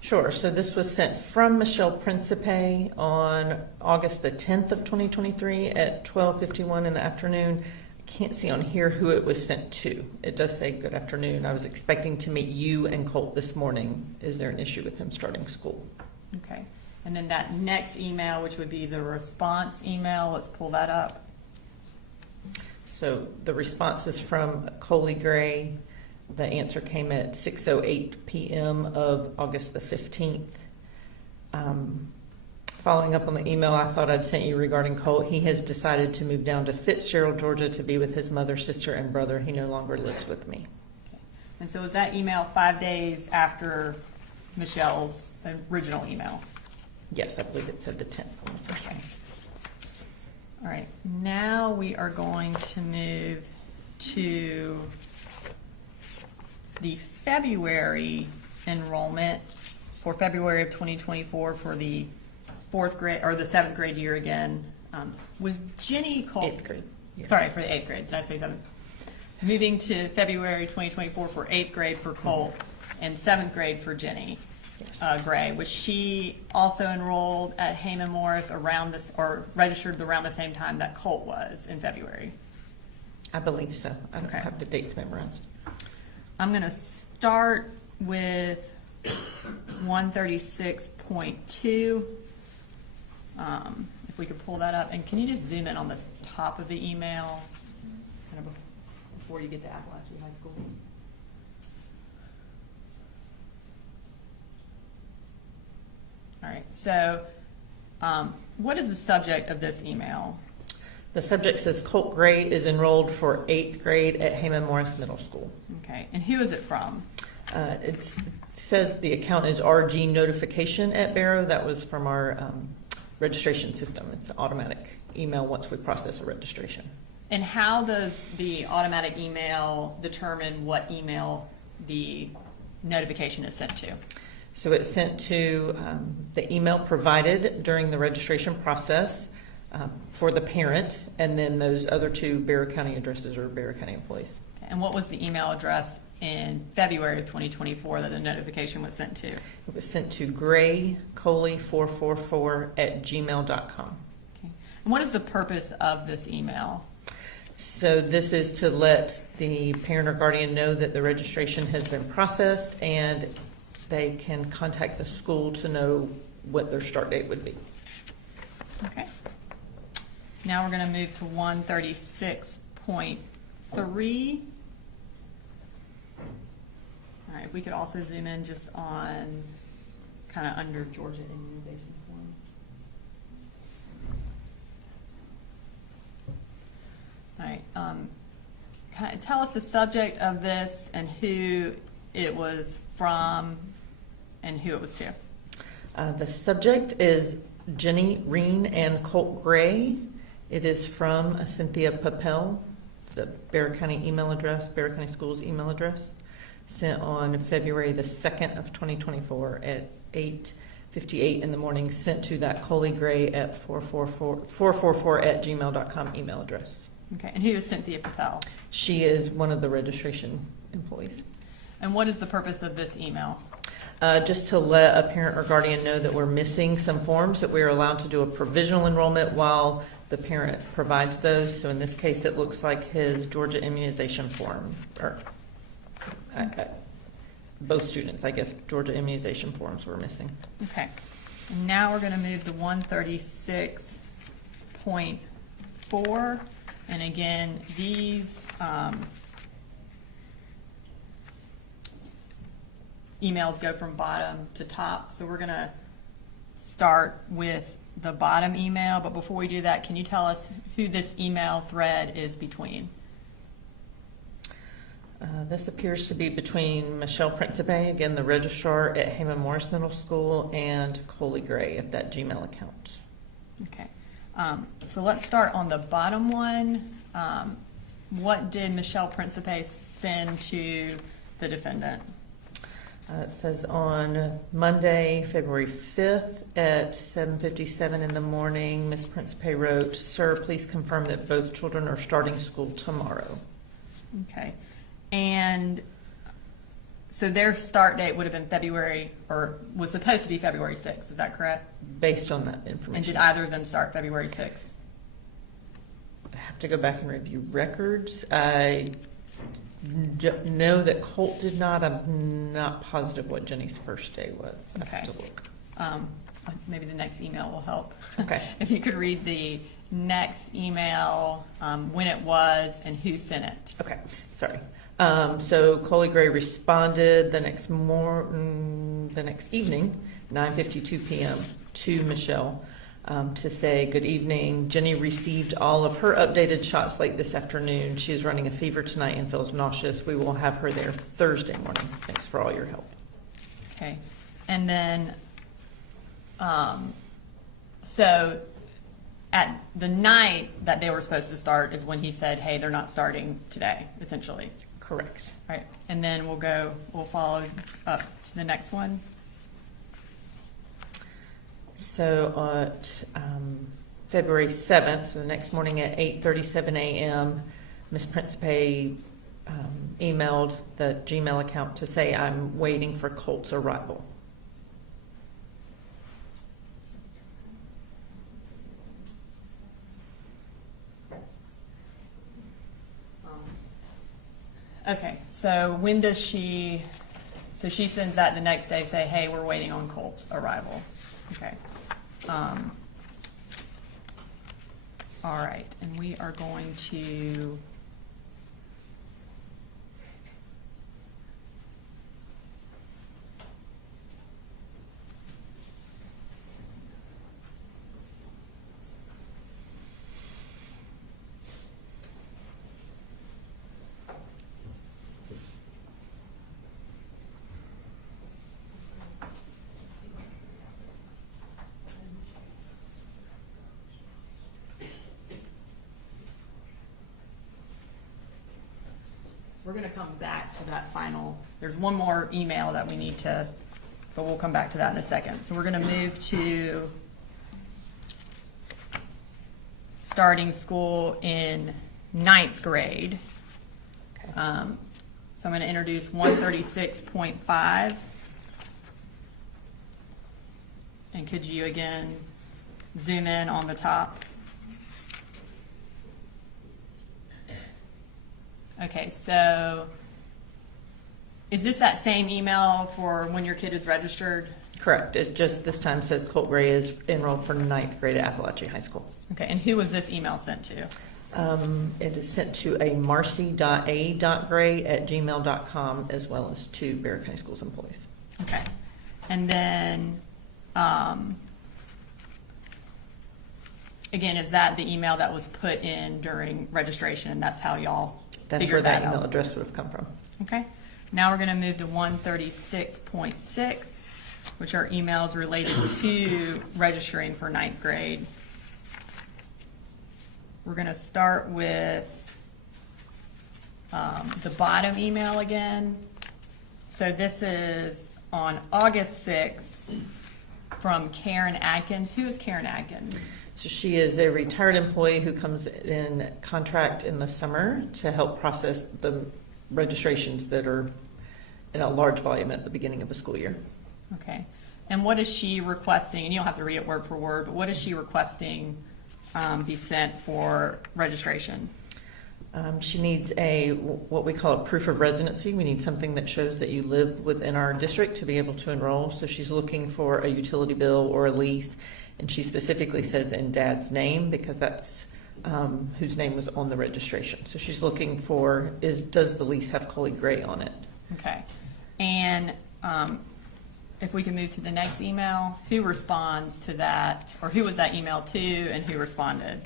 Sure. So this was sent from Michelle Principe on August the 10th of 2023 at 12:51 in the afternoon. I can't see on here who it was sent to. It does say good afternoon. I was expecting to meet you and Colt this morning. Is there an issue with him starting school? Okay. And then that next email, which would be the response email, let's pull that up. So the response is from Colin Gray. The answer came at 6:08 p.m. of August the 15th. Following up on the email I thought I'd sent you regarding Colt, he has decided to move down to Fitzgerald, Georgia to be with his mother, sister, and brother. He no longer lives with me. Okay. And so was that email 5 days after Michelle's original email? Yes, I believe it said the 10th on the first one. All right. Now we are going to move to the February enrollment for February of 2024 for the 4th grade, or the 7th grade year again. Was Jenie Colt? 8th grade. Yeah. Sorry, for the 8th grade. Did I say 7th? Moving to February 2024 for 8th grade for Colt and 7th grade for Jenie Gray. Was she also enrolled at Heyman Morris around this, or registered around the same time that Colt was in February? I believe so. I don't Okay. have the dates memorized. I'm going to start with 136.2. If we could pull that up. And can you just zoom in on the top of the email kind of before you get to Apalachee High School? All right. So what is the subject of this email? The subject says Colt Gray is enrolled for 8th grade at Heyman Morris Middle School. Okay. And who is it from? It says the account is RG notification at Barrow. That was from our registration system. It's an automatic email once we process a registration. And how does the automatic email determine what email the notification is sent to? So it's sent to the email provided during the registration process for the parent, and then those other two Barrow County addresses are Barrow County employees. And what was the email address in February of 2024 that the notification was sent to? It was sent to graycoley444@gmail.com. Okay. And what is the purpose of this email? So this is to let the parent or guardian know that the registration has been processed, and they can contact the school to know what their start date would be. Okay. Now we're going to move to 136.3. All right, if we could also zoom in just on kind of under Georgia immunization form. All right, kind of tell us the subject of this and who it was from and who it was to. The subject is Jenie Reen and Colt Gray. It is from Cynthia Papel, the Barrow County email address, Barrow County Schools email address, sent on February the 2nd of 2024 at 8:58 in the morning, sent to that Colin Gray at 444@gmail.com email address. Okay, and who is Cynthia Papel? She is one of the registration employees. And what is the purpose of this email? Just to let a parent or guardian know that we're missing some forms, that we're allowed to do a provisional enrollment while the parent provides those. So in this case, it looks like his Georgia immunization form, or both students, I guess, Georgia immunization forms were missing. Okay. And now we're going to move to 136.4. And again, these emails go from bottom to top. So we're going to start with the bottom email. But before we do that, can you tell us who this email thread is between? This appears to be between Michelle Principe, again, the registrar at Heyman Morris Middle School, and Colin Gray at that Gmail account. Okay. So let's start on the bottom one. What did Michelle Principe send to the defendant? It says on Monday, February 5th at 7:57 in the morning, Ms. Principe wrote, "Sir, please confirm that both children are starting school tomorrow." Okay. And so their start date would have been February, or was supposed to be February 6th, is that correct? Based on that information. And did either of them start February 6th? I have to go back and review records. I know that Colt did not. I'm not positive what Jenny's first day was. I Okay. have to look. Maybe the next email will help. Okay. If you could read the next email, when it was and who sent it. Okay, sorry. So Colin Gray responded the next evening, 9:52 p.m. to Michelle to say, "Good evening. Jenie received all of her updated shots late this afternoon. She is running a fever tonight and feels nauseous. We will have her there Thursday morning. Thanks for all your help." Okay. And then, so at the night that they were supposed to start is when he said, "Hey, they're not starting today," essentially. Correct. All right. And then we'll follow up to the next one. So at February 7th, so the next morning at 8:37 a.m., Ms. Principe emailed the Gmail account to say, "I'm waiting for Colt's arrival." Okay, so when does she sends that the next day, say, "Hey, we're waiting on Colt's arrival." Okay. All right, and we are going to we're gonna come back to that final, there's one more email that we need to, but we'll come back to that in a second. So we're gonna move to starting school in 9th grade. So I'm gonna introduce 136.5. And could you again zoom in on the top? Okay, so is this that same email for when your kid is registered? Correct. It just this time says Colt Gray is enrolled for 9th grade at Apalachee High School. Okay, and who was this email sent to? It is sent to a marcy.a.gray@gmail.com as well as to Barrow County Schools employees. Okay, and then, again, is that the email that was put in during registration, and that's how y'all That's where figured that that email out? address would have come from. Okay, now we're gonna move to 136.6, which are emails related to registering for 9th grade. We're gonna start with the bottom email again. So this is on August 6th from Karen Atkins. Who is Karen Atkins? So she is a retired employee who comes in contract in the summer to help process the registrations that are in a large volume at the beginning of a school year. Okay, and what is she requesting, and you don't have to read it word for word, but what is she requesting be sent for registration? She needs what we call a proof of residency. We need something that shows that you live within our district to be able to enroll. So she's looking for a utility bill or a lease, and she specifically says in Dad's name because that's whose name was on the registration. So she's looking for does the lease have Colin Gray on it? Okay, and if we can move to the next email, who responds to that, or who was that email to, and who responded?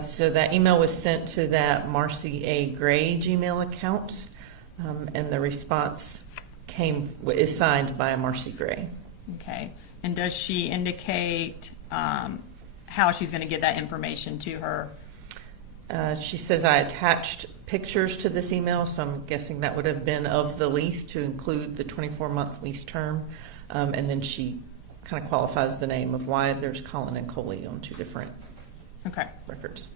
So that email was sent to that Marcy A. Gray Gmail account, and the response is signed by a Marcy Gray. Okay, and does she indicate how she's going to get that information to her? She says I attached pictures to this email, so I'm guessing that would have been of the lease to include the 24-month lease term, and then she kind of qualifies the name of why there's Colin and Coley on two different records.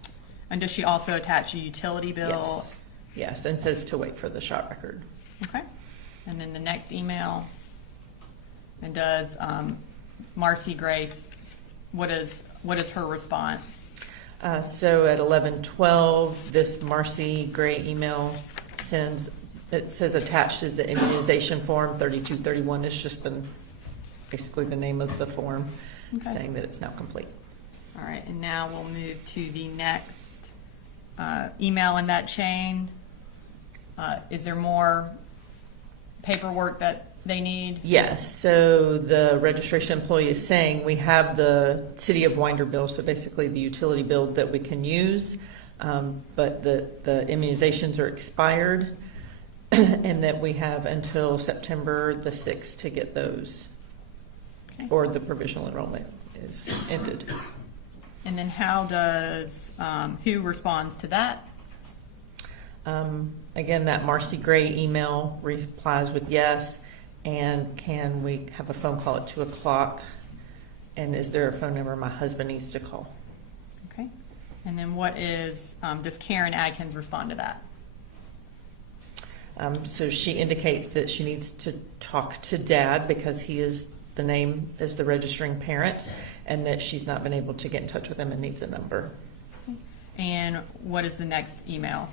And does she also attach a utility bill? Yes, and says to wait for the shot record. Okay, and then the next email, and does Marcy Grace, what is her response? So at 11:12, this Marcy Gray email it says attached is the immunization form. 3231 is just basically the name of the form, saying that it's now complete. All right, and now we'll move to the next email in that chain. Is there more paperwork that they need? Yes, so the registration employee is saying we have the City of Winder bill, so basically the utility bill that we can use, but the immunizations are expired, and that we have until September the 6th to get those, or the provisional enrollment is ended. And then how does, who responds to that? Again, that Marcy Gray email replies with yes, and can we have a phone call at 2 o'clock? And is there a phone number my husband needs to call? Okay, and then what is, does Karen Adkins respond to that? So she indicates that she needs to talk to Dad because he is the name as the registering parent, and that she's not been able to get in touch with him and needs a number. And what is the next email?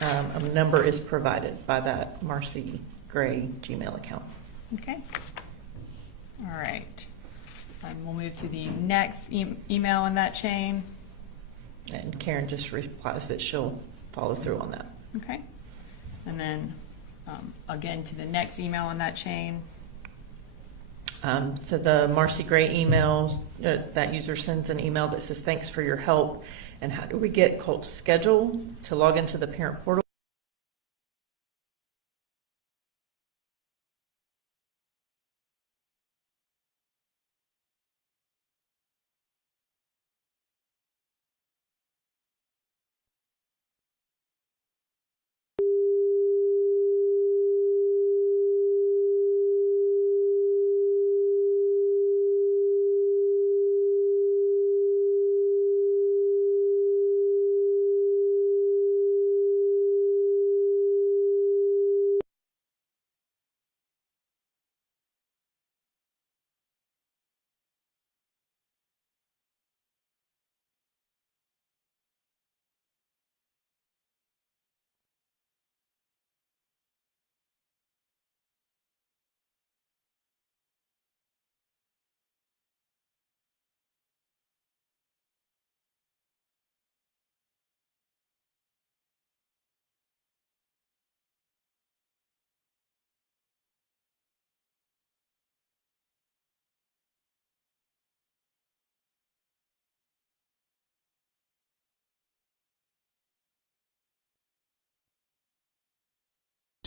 A number is provided by that Marcy Gray Gmail account. Okay. All right. And we'll move to the next email in that chain. And Karen just replies that she'll follow through on that. Okay. And then again to the next email in that chain. So the Marcy Gray email, that user sends an email that says, thanks for your help. And how do we get Colt's schedule to log into the parent portal?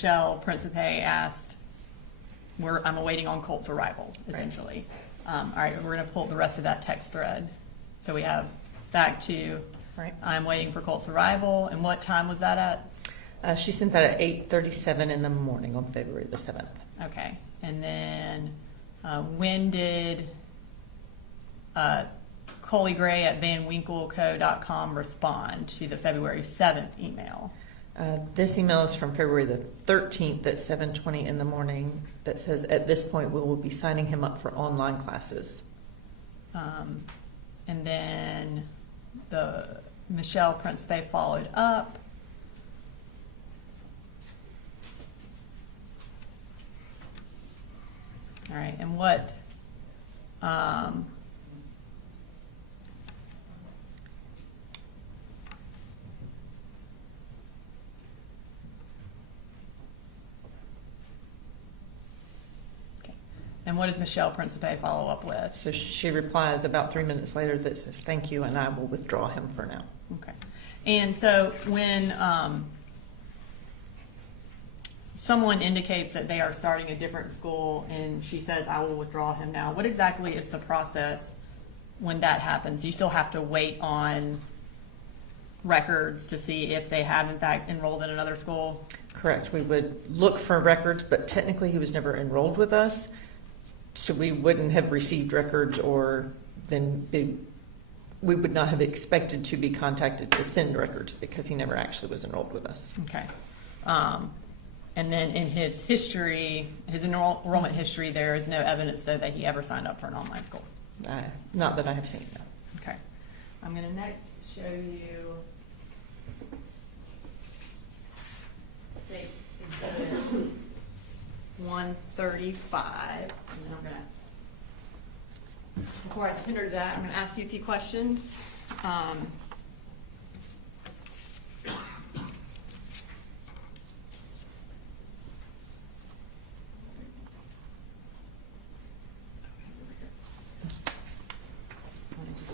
Michelle Principe asked, I'm awaiting on Colt's arrival, essentially. All right, we're going to pull the rest of that text thread. So we have back to, Right. I'm waiting for Colt's arrival. And what time was that at? She sent that at 8:37 in the morning on February the 7th. Okay. And then when did Colin Gray at vanwinkleco.com respond to the February 7th email? This email is from February the 13th at 7:20 in the morning that says, at this point, we will be signing him up for online classes. And then the Michelle Principe followed up. All right, and what, okay. And what does Michelle Principe follow up with? So she replies about 3 minutes later that says, thank you, and I will withdraw him for now. Okay. And so when someone indicates that they are starting a different school and she says, I will withdraw him now, what exactly is the process when that happens? Do you still have to wait on records to see if they have in fact enrolled in another school? Correct. We would look for records, but technically he was never enrolled with us, so we wouldn't have received records, or then we would not have expected to be contacted to send records because he never actually was enrolled with us. Okay. And then in his history, his enrollment history, there is no evidence though that he ever signed up for an online school. Not that I have seen, no. Okay. I'm going to next show you State Exhibit 135. And then I'm going to, before I tender that, I'm going to ask you a few questions.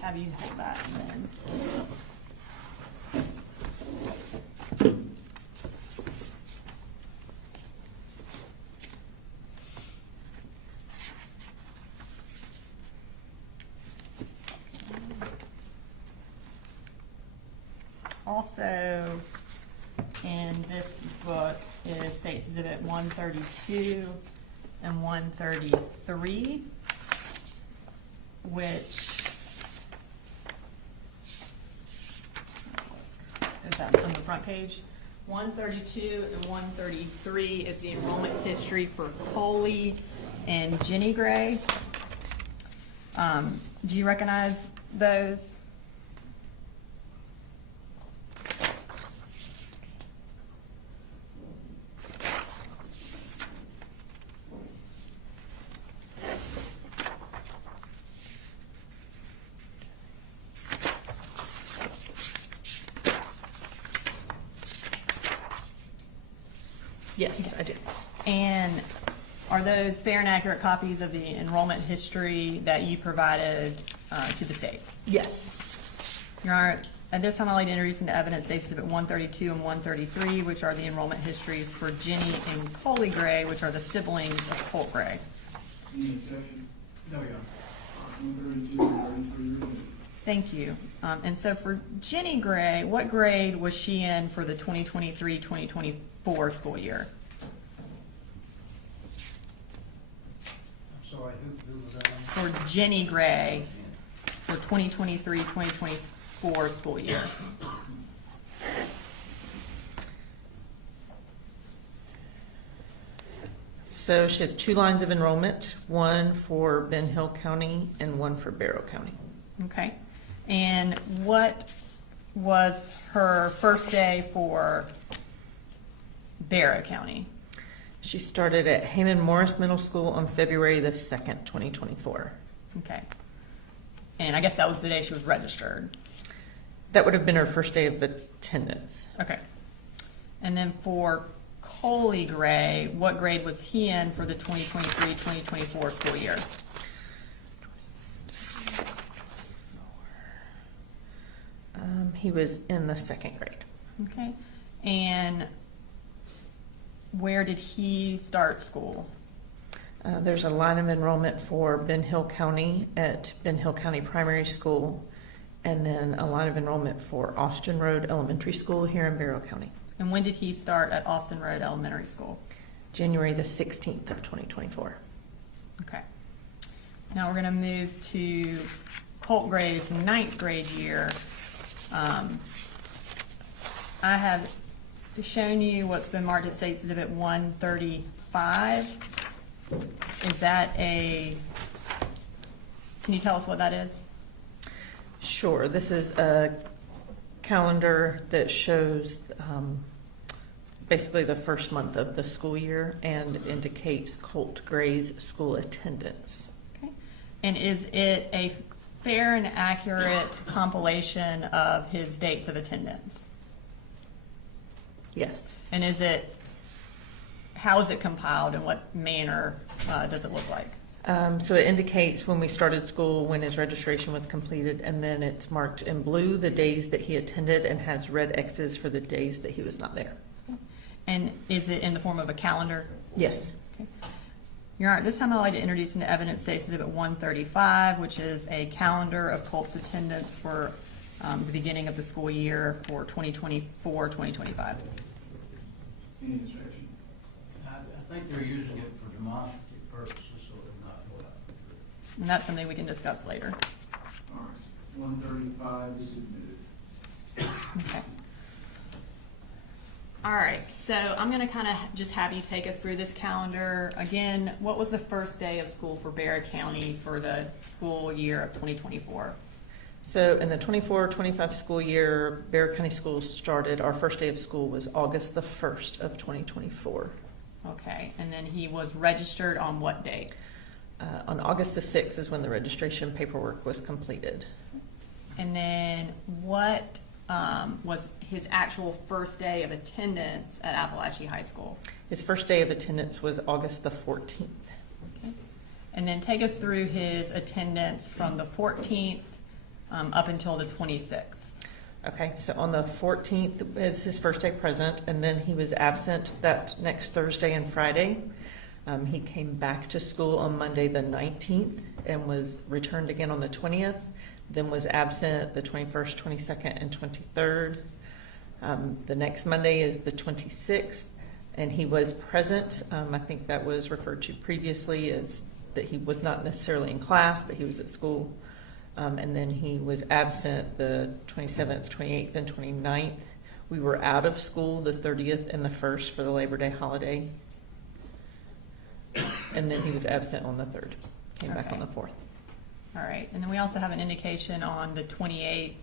Have you hold that and then. Also, in this book is State's Exhibit 132 and 133, which is that on the front page. 132 and 133 is the enrollment history for Coley and Jenie Gray. Do you recognize those? Yes, I do. And are those fair and accurate copies of the enrollment history that you provided to the state? Yes. Your Honor, at this time I'd like to introduce into evidence State's Exhibit 132 and 133, which are the enrollment histories for Jenie and Colin Gray, which are the siblings of Colt Gray. Any objection? No, Your Honor. 132 and 133. Thank you. And so for Jenie Gray, what grade was she in for the 2023-2024 school year? I'm sorry, who was that? For Jenie Gray for 2023-2024 school year. So she has 2 lines of enrollment, one for Ben Hill County and one for Barrow County. Okay. And what was her first day for Barrow County? She started at Heyman Morris Middle School on February the 2nd, 2024. Okay. And I guess that was the day she was registered. That would have been her first day of attendance. Okay. And then for Colin Gray, what grade was he in for the 2023-2024 school year? He was in the 2nd grade. Okay. And where did he start school? There's a line of enrollment for Ben Hill County at Ben Hill County Primary School, and then a line of enrollment for Austin Road Elementary School here in Barrow County. And when did he start at Austin Road Elementary School? January the 16th of 2024. Okay. Now we're going to move to Colt Gray's 9th grade year. I have shown you what's been marked as State Exhibit 135. Is that can you tell us what that is? Sure. This is a calendar that shows basically the first month of the school year and indicates Colt Gray's school attendance. Okay. And is it a fair and accurate compilation of his dates of attendance? Yes. And how is it compiled and what manner does it look like? So it indicates when we started school, when his registration was completed, and then it's marked in blue the days that he attended and has red X's for the days that he was not there. And is it in the form of a calendar? Yes. Okay. Your Honor, this time I'd like to introduce into evidence State Exhibit 135, which is a calendar of Colt's attendance for the beginning of the school year for 2024-2025. Any objection? I think they're using it for demonstrative purposes, so they're not going out. And that's something we can discuss later. All right, 135 is submitted. Okay. All right, so I'm going to kind of just have you take us through this calendar. Again, what was the first day of school for Barrow County for the school year of 2024? So in the 24-25 school year, Barrow County Schools started, our first day of school was August the 1st of 2024. Okay, and then he was registered on what date? On August the 6th is when the registration paperwork was completed. And then what was his actual first day of attendance at Apalachee High School? His first day of attendance was August the 14th. Okay. And then take us through his attendance from the 14th up until the 26th. Okay, so on the 14th is his first day present, and then he was absent that next Thursday and Friday. He came back to school on Monday the 19th and was returned again on the 20th, then was absent the 21st, 22nd, and 23rd. The next Monday is the 26th, and he was present. I think that was referred to previously as that he was not necessarily in class, but he was at school. And then he was absent the 27th, 28th, and 29th. We were out of school the 30th and the 1st for the Labor Day holiday. And then he was absent on the 3rd. Came back on the 4th. All right, and then we also have an indication on the 28th,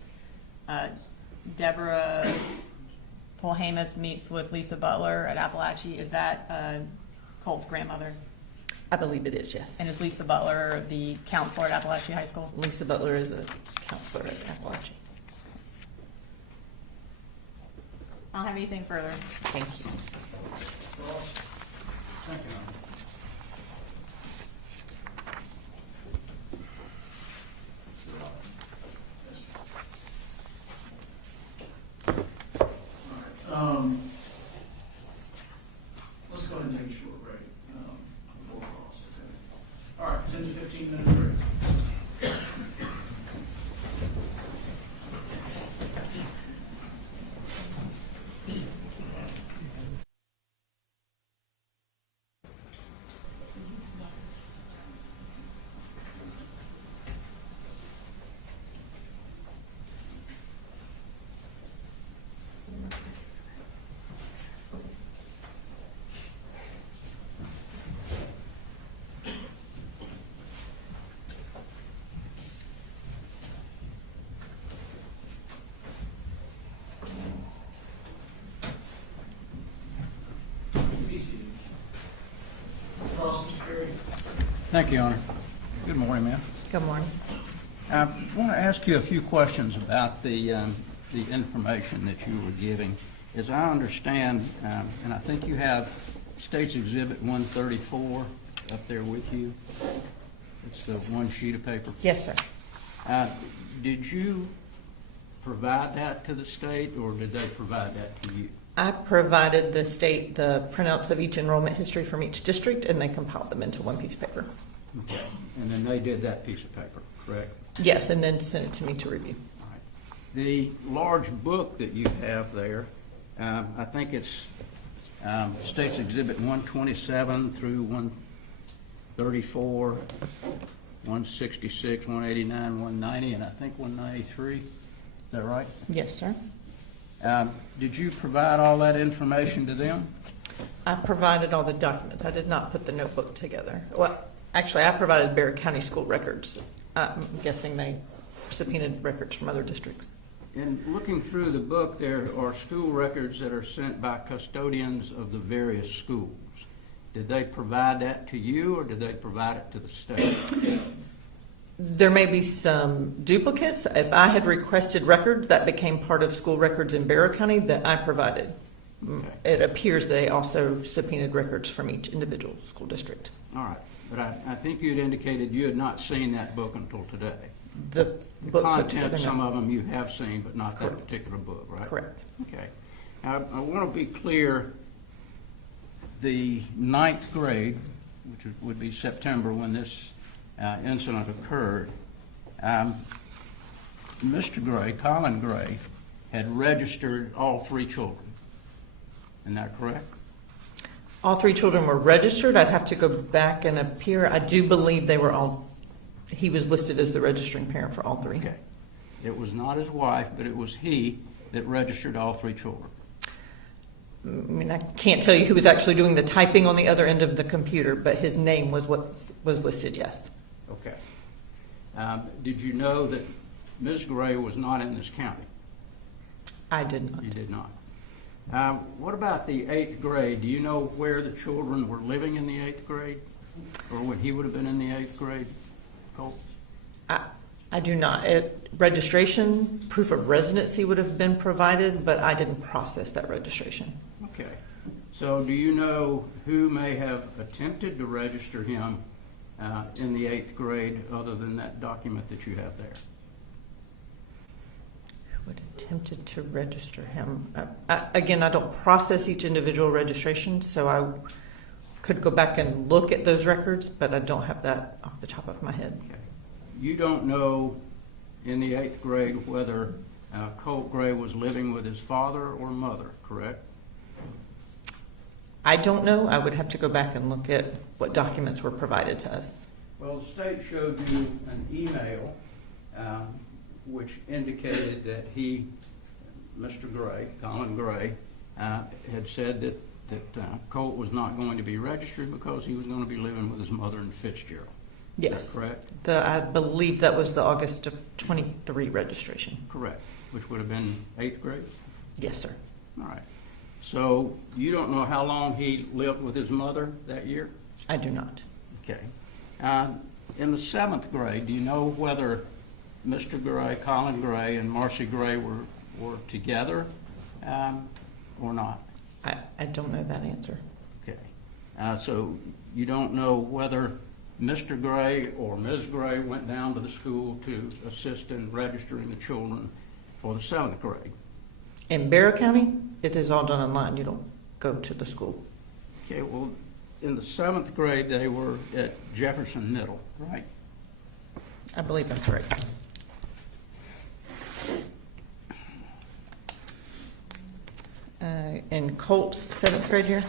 Deborah Polhamus meets with Lisa Butler at Apalachee. Is that Colt's grandmother? I believe it is, yes. And is Lisa Butler the counselor at Apalachee High School? Lisa Butler is a counselor at Apalachee. I don't have anything further. Thank you. Thank you. Let's go ahead and take a short break before cross, okay? All right, 10 to 15 minute break. Thank you, Your Honor. Good morning, ma'am. Good morning. I want to ask you a few questions about the information that you were giving. As I understand, and I think you have State's Exhibit 134 up there with you. It's the one sheet of paper. Yes, sir. Did you provide that to the state, or did they provide that to you? I provided the state the printouts of each enrollment history from each district, and they compiled them into one piece of paper. Okay. And then they did that piece of paper, correct? Yes, and then sent it to me to review. All right. The large book that you have there, I think it's State's Exhibit 127 through 134, 166, 189, 190, and I think 193. Is that right? Yes, sir. Did you provide all that information to them? I provided all the documents. I did not put the notebook together. Well, actually, I provided Barrow County school records. I'm guessing they subpoenaed records from other districts. In looking through the book, there are school records that are sent by custodians of the various schools. Did they provide that to you, or did they provide it to the state? There may be some duplicates. If I had requested records that became part of school records in Barrow County that I provided. Okay. It appears they also subpoenaed records from each individual school district. All right, but I think you had indicated you had not seen that book until today. The The book put content, together, some no. of them you have seen, but not that Correct. particular book, right? Correct. Okay. Now, I want to be clear, the 9th grade, which would be September when this incident occurred, Mr. Gray, Colin Gray, had registered all 3 children. Isn't that correct? All 3 children were registered. I'd have to go back and appear. I do believe they were all, he was listed as the registering parent for all 3. Okay. It was not his wife, but it was he that registered all 3 children. I mean, I can't tell you who was actually doing the typing on the other end of the computer, but his name was what was listed, yes. Okay. Did you know that Ms. Gray was not in this county? I did not. You did not. What about the 8th grade? Do you know where the children were living in the 8th grade? Or when he would have been in the 8th grade, Colt? I do not. Registration, proof of residency would have been provided, but I didn't process that registration. Okay. So do you know who may have attempted to register him in the 8th grade other than that document that you have there? Who had attempted to register him? Again, I don't process each individual registration, so I could go back and look at those records, but I don't have that off the top of my head. Okay. You don't know in the 8th grade whether Colt Gray was living with his father or mother, correct? I don't know. I would have to go back and look at what documents were provided to us. Well, the state showed you an email which indicated that he, Mr. Gray, Colin Gray, had said that Colt was not going to be registered because he was going to be living with his mother in Fitzgerald. Yes. Is that correct? I believe that was the August of 23 registration. Correct. Which would have been 8th grade? Yes, sir. All right. So you don't know how long he lived with his mother that year? I do not. Okay. In the 7th grade, do you know whether Mr. Gray, Colin Gray, and Marcy Gray were together or not? I don't know that answer. Okay. So you don't know whether Mr. Gray or Ms. Gray went down to the school to assist in registering the children for the 7th grade? In Barrow County, it is all done online. You don't go to the school. Okay, well, in the 7th grade, they were at Jefferson Middle, right? I believe that's right. In Colt's 7th grade year,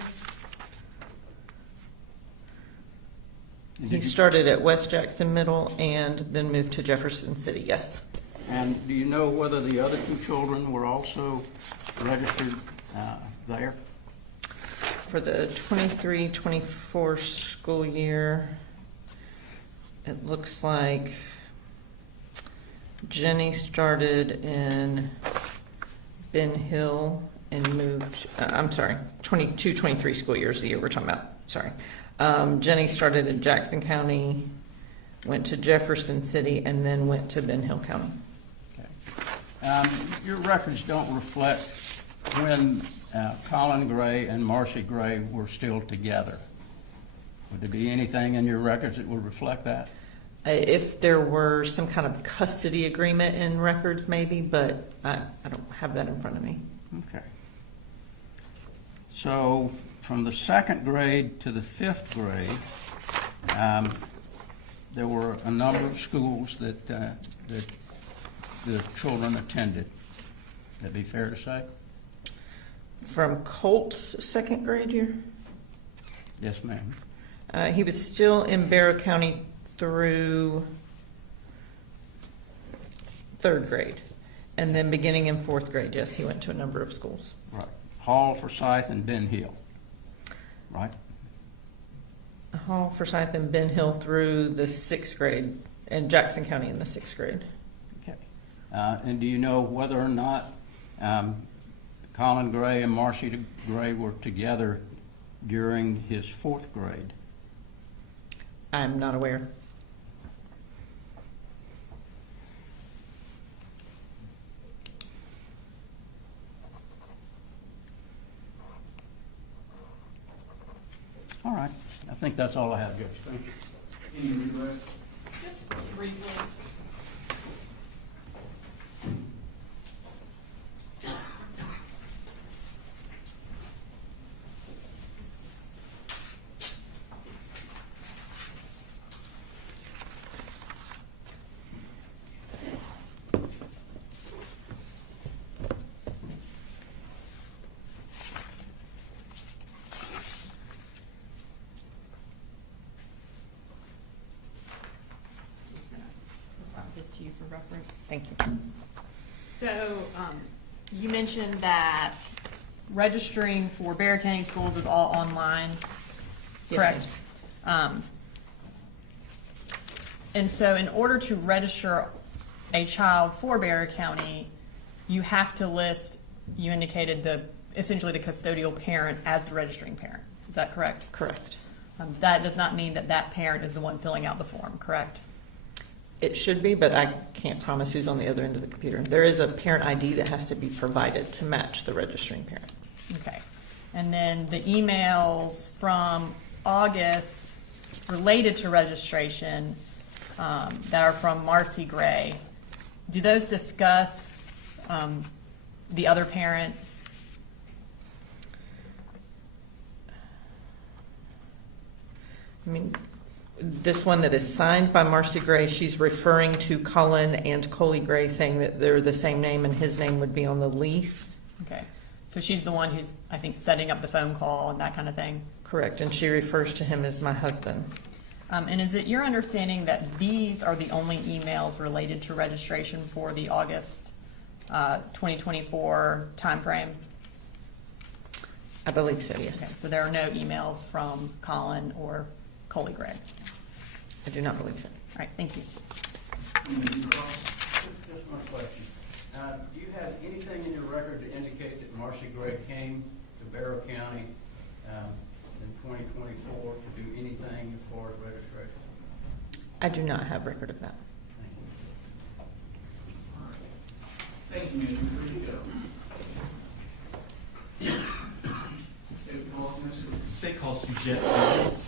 he started at West Jackson Middle and then moved to Jefferson City, yes. And do you know whether the other 2 children were also registered there? For the 23-24 school year, it looks like Jenny started in Ben Hill and moved, I'm sorry, 22-23 school years, the year we're talking about, sorry. Jenny started in Jackson County, went to Jefferson City, and then went to Ben Hill County. Okay. Your records don't reflect when Colin Gray and Marcy Gray were still together. Would there be anything in your records that would reflect that? If there were some kind of custody agreement in records, maybe, but I don't have that in front of me. Okay. So from the 2nd grade to the 5th grade, there were a number of schools that the children attended. That'd be fair to say? From Colt's 2nd grade year? Yes, ma'am. He was still in Barrow County through 3rd grade. And then beginning in 4th grade, yes, he went to a number of schools. Right. Hall, Forsyth, and Ben Hill. Right? Hall, Forsyth, and Ben Hill through the 6th grade, and Jackson County in the 6th grade. Okay. And do you know whether or not Colin Gray and Marcy Gray were together during his 4th grade? I'm not aware. All right. I think that's all I have, Judge. Thank you. Any regrets? Just briefly. This to you for reference. Thank you. So, you mentioned that registering for Barrow County schools is all online, Yes, correct? And so in order to register a child for Barrow County, you have to list, you indicated essentially the custodial parent as the registering parent. Is that correct? Correct. That does not mean that that parent is the one filling out the form, correct? It should be, but I can't promise who's on the other end of the computer. There is a parent ID that has to be provided to match the registering parent. Okay. And then the emails from August related to registration that are from Marcy Gray, do those discuss the other parent? I mean, this one that is signed by Marcy Gray, she's referring to Colin and Colt Gray, saying that they're the same name and his name would be on the lease. Okay. So she's the one who's, I think, setting up the phone call and that kind of thing? Correct, and she refers to him as my husband. And is it your understanding that these are the only emails related to registration for the August 2024 timeframe? I believe so, yes. Okay, so there are no emails from Colin or Colt Gray. I do not believe so. All right, thank you. Just one question. Do you have anything in your record to indicate that Marcy Gray came to Barrow County in 2024 to do anything as far as registration? I do not have record of that. Thank you, Manager. Where you go? David Paulson, State called Suzette Williams.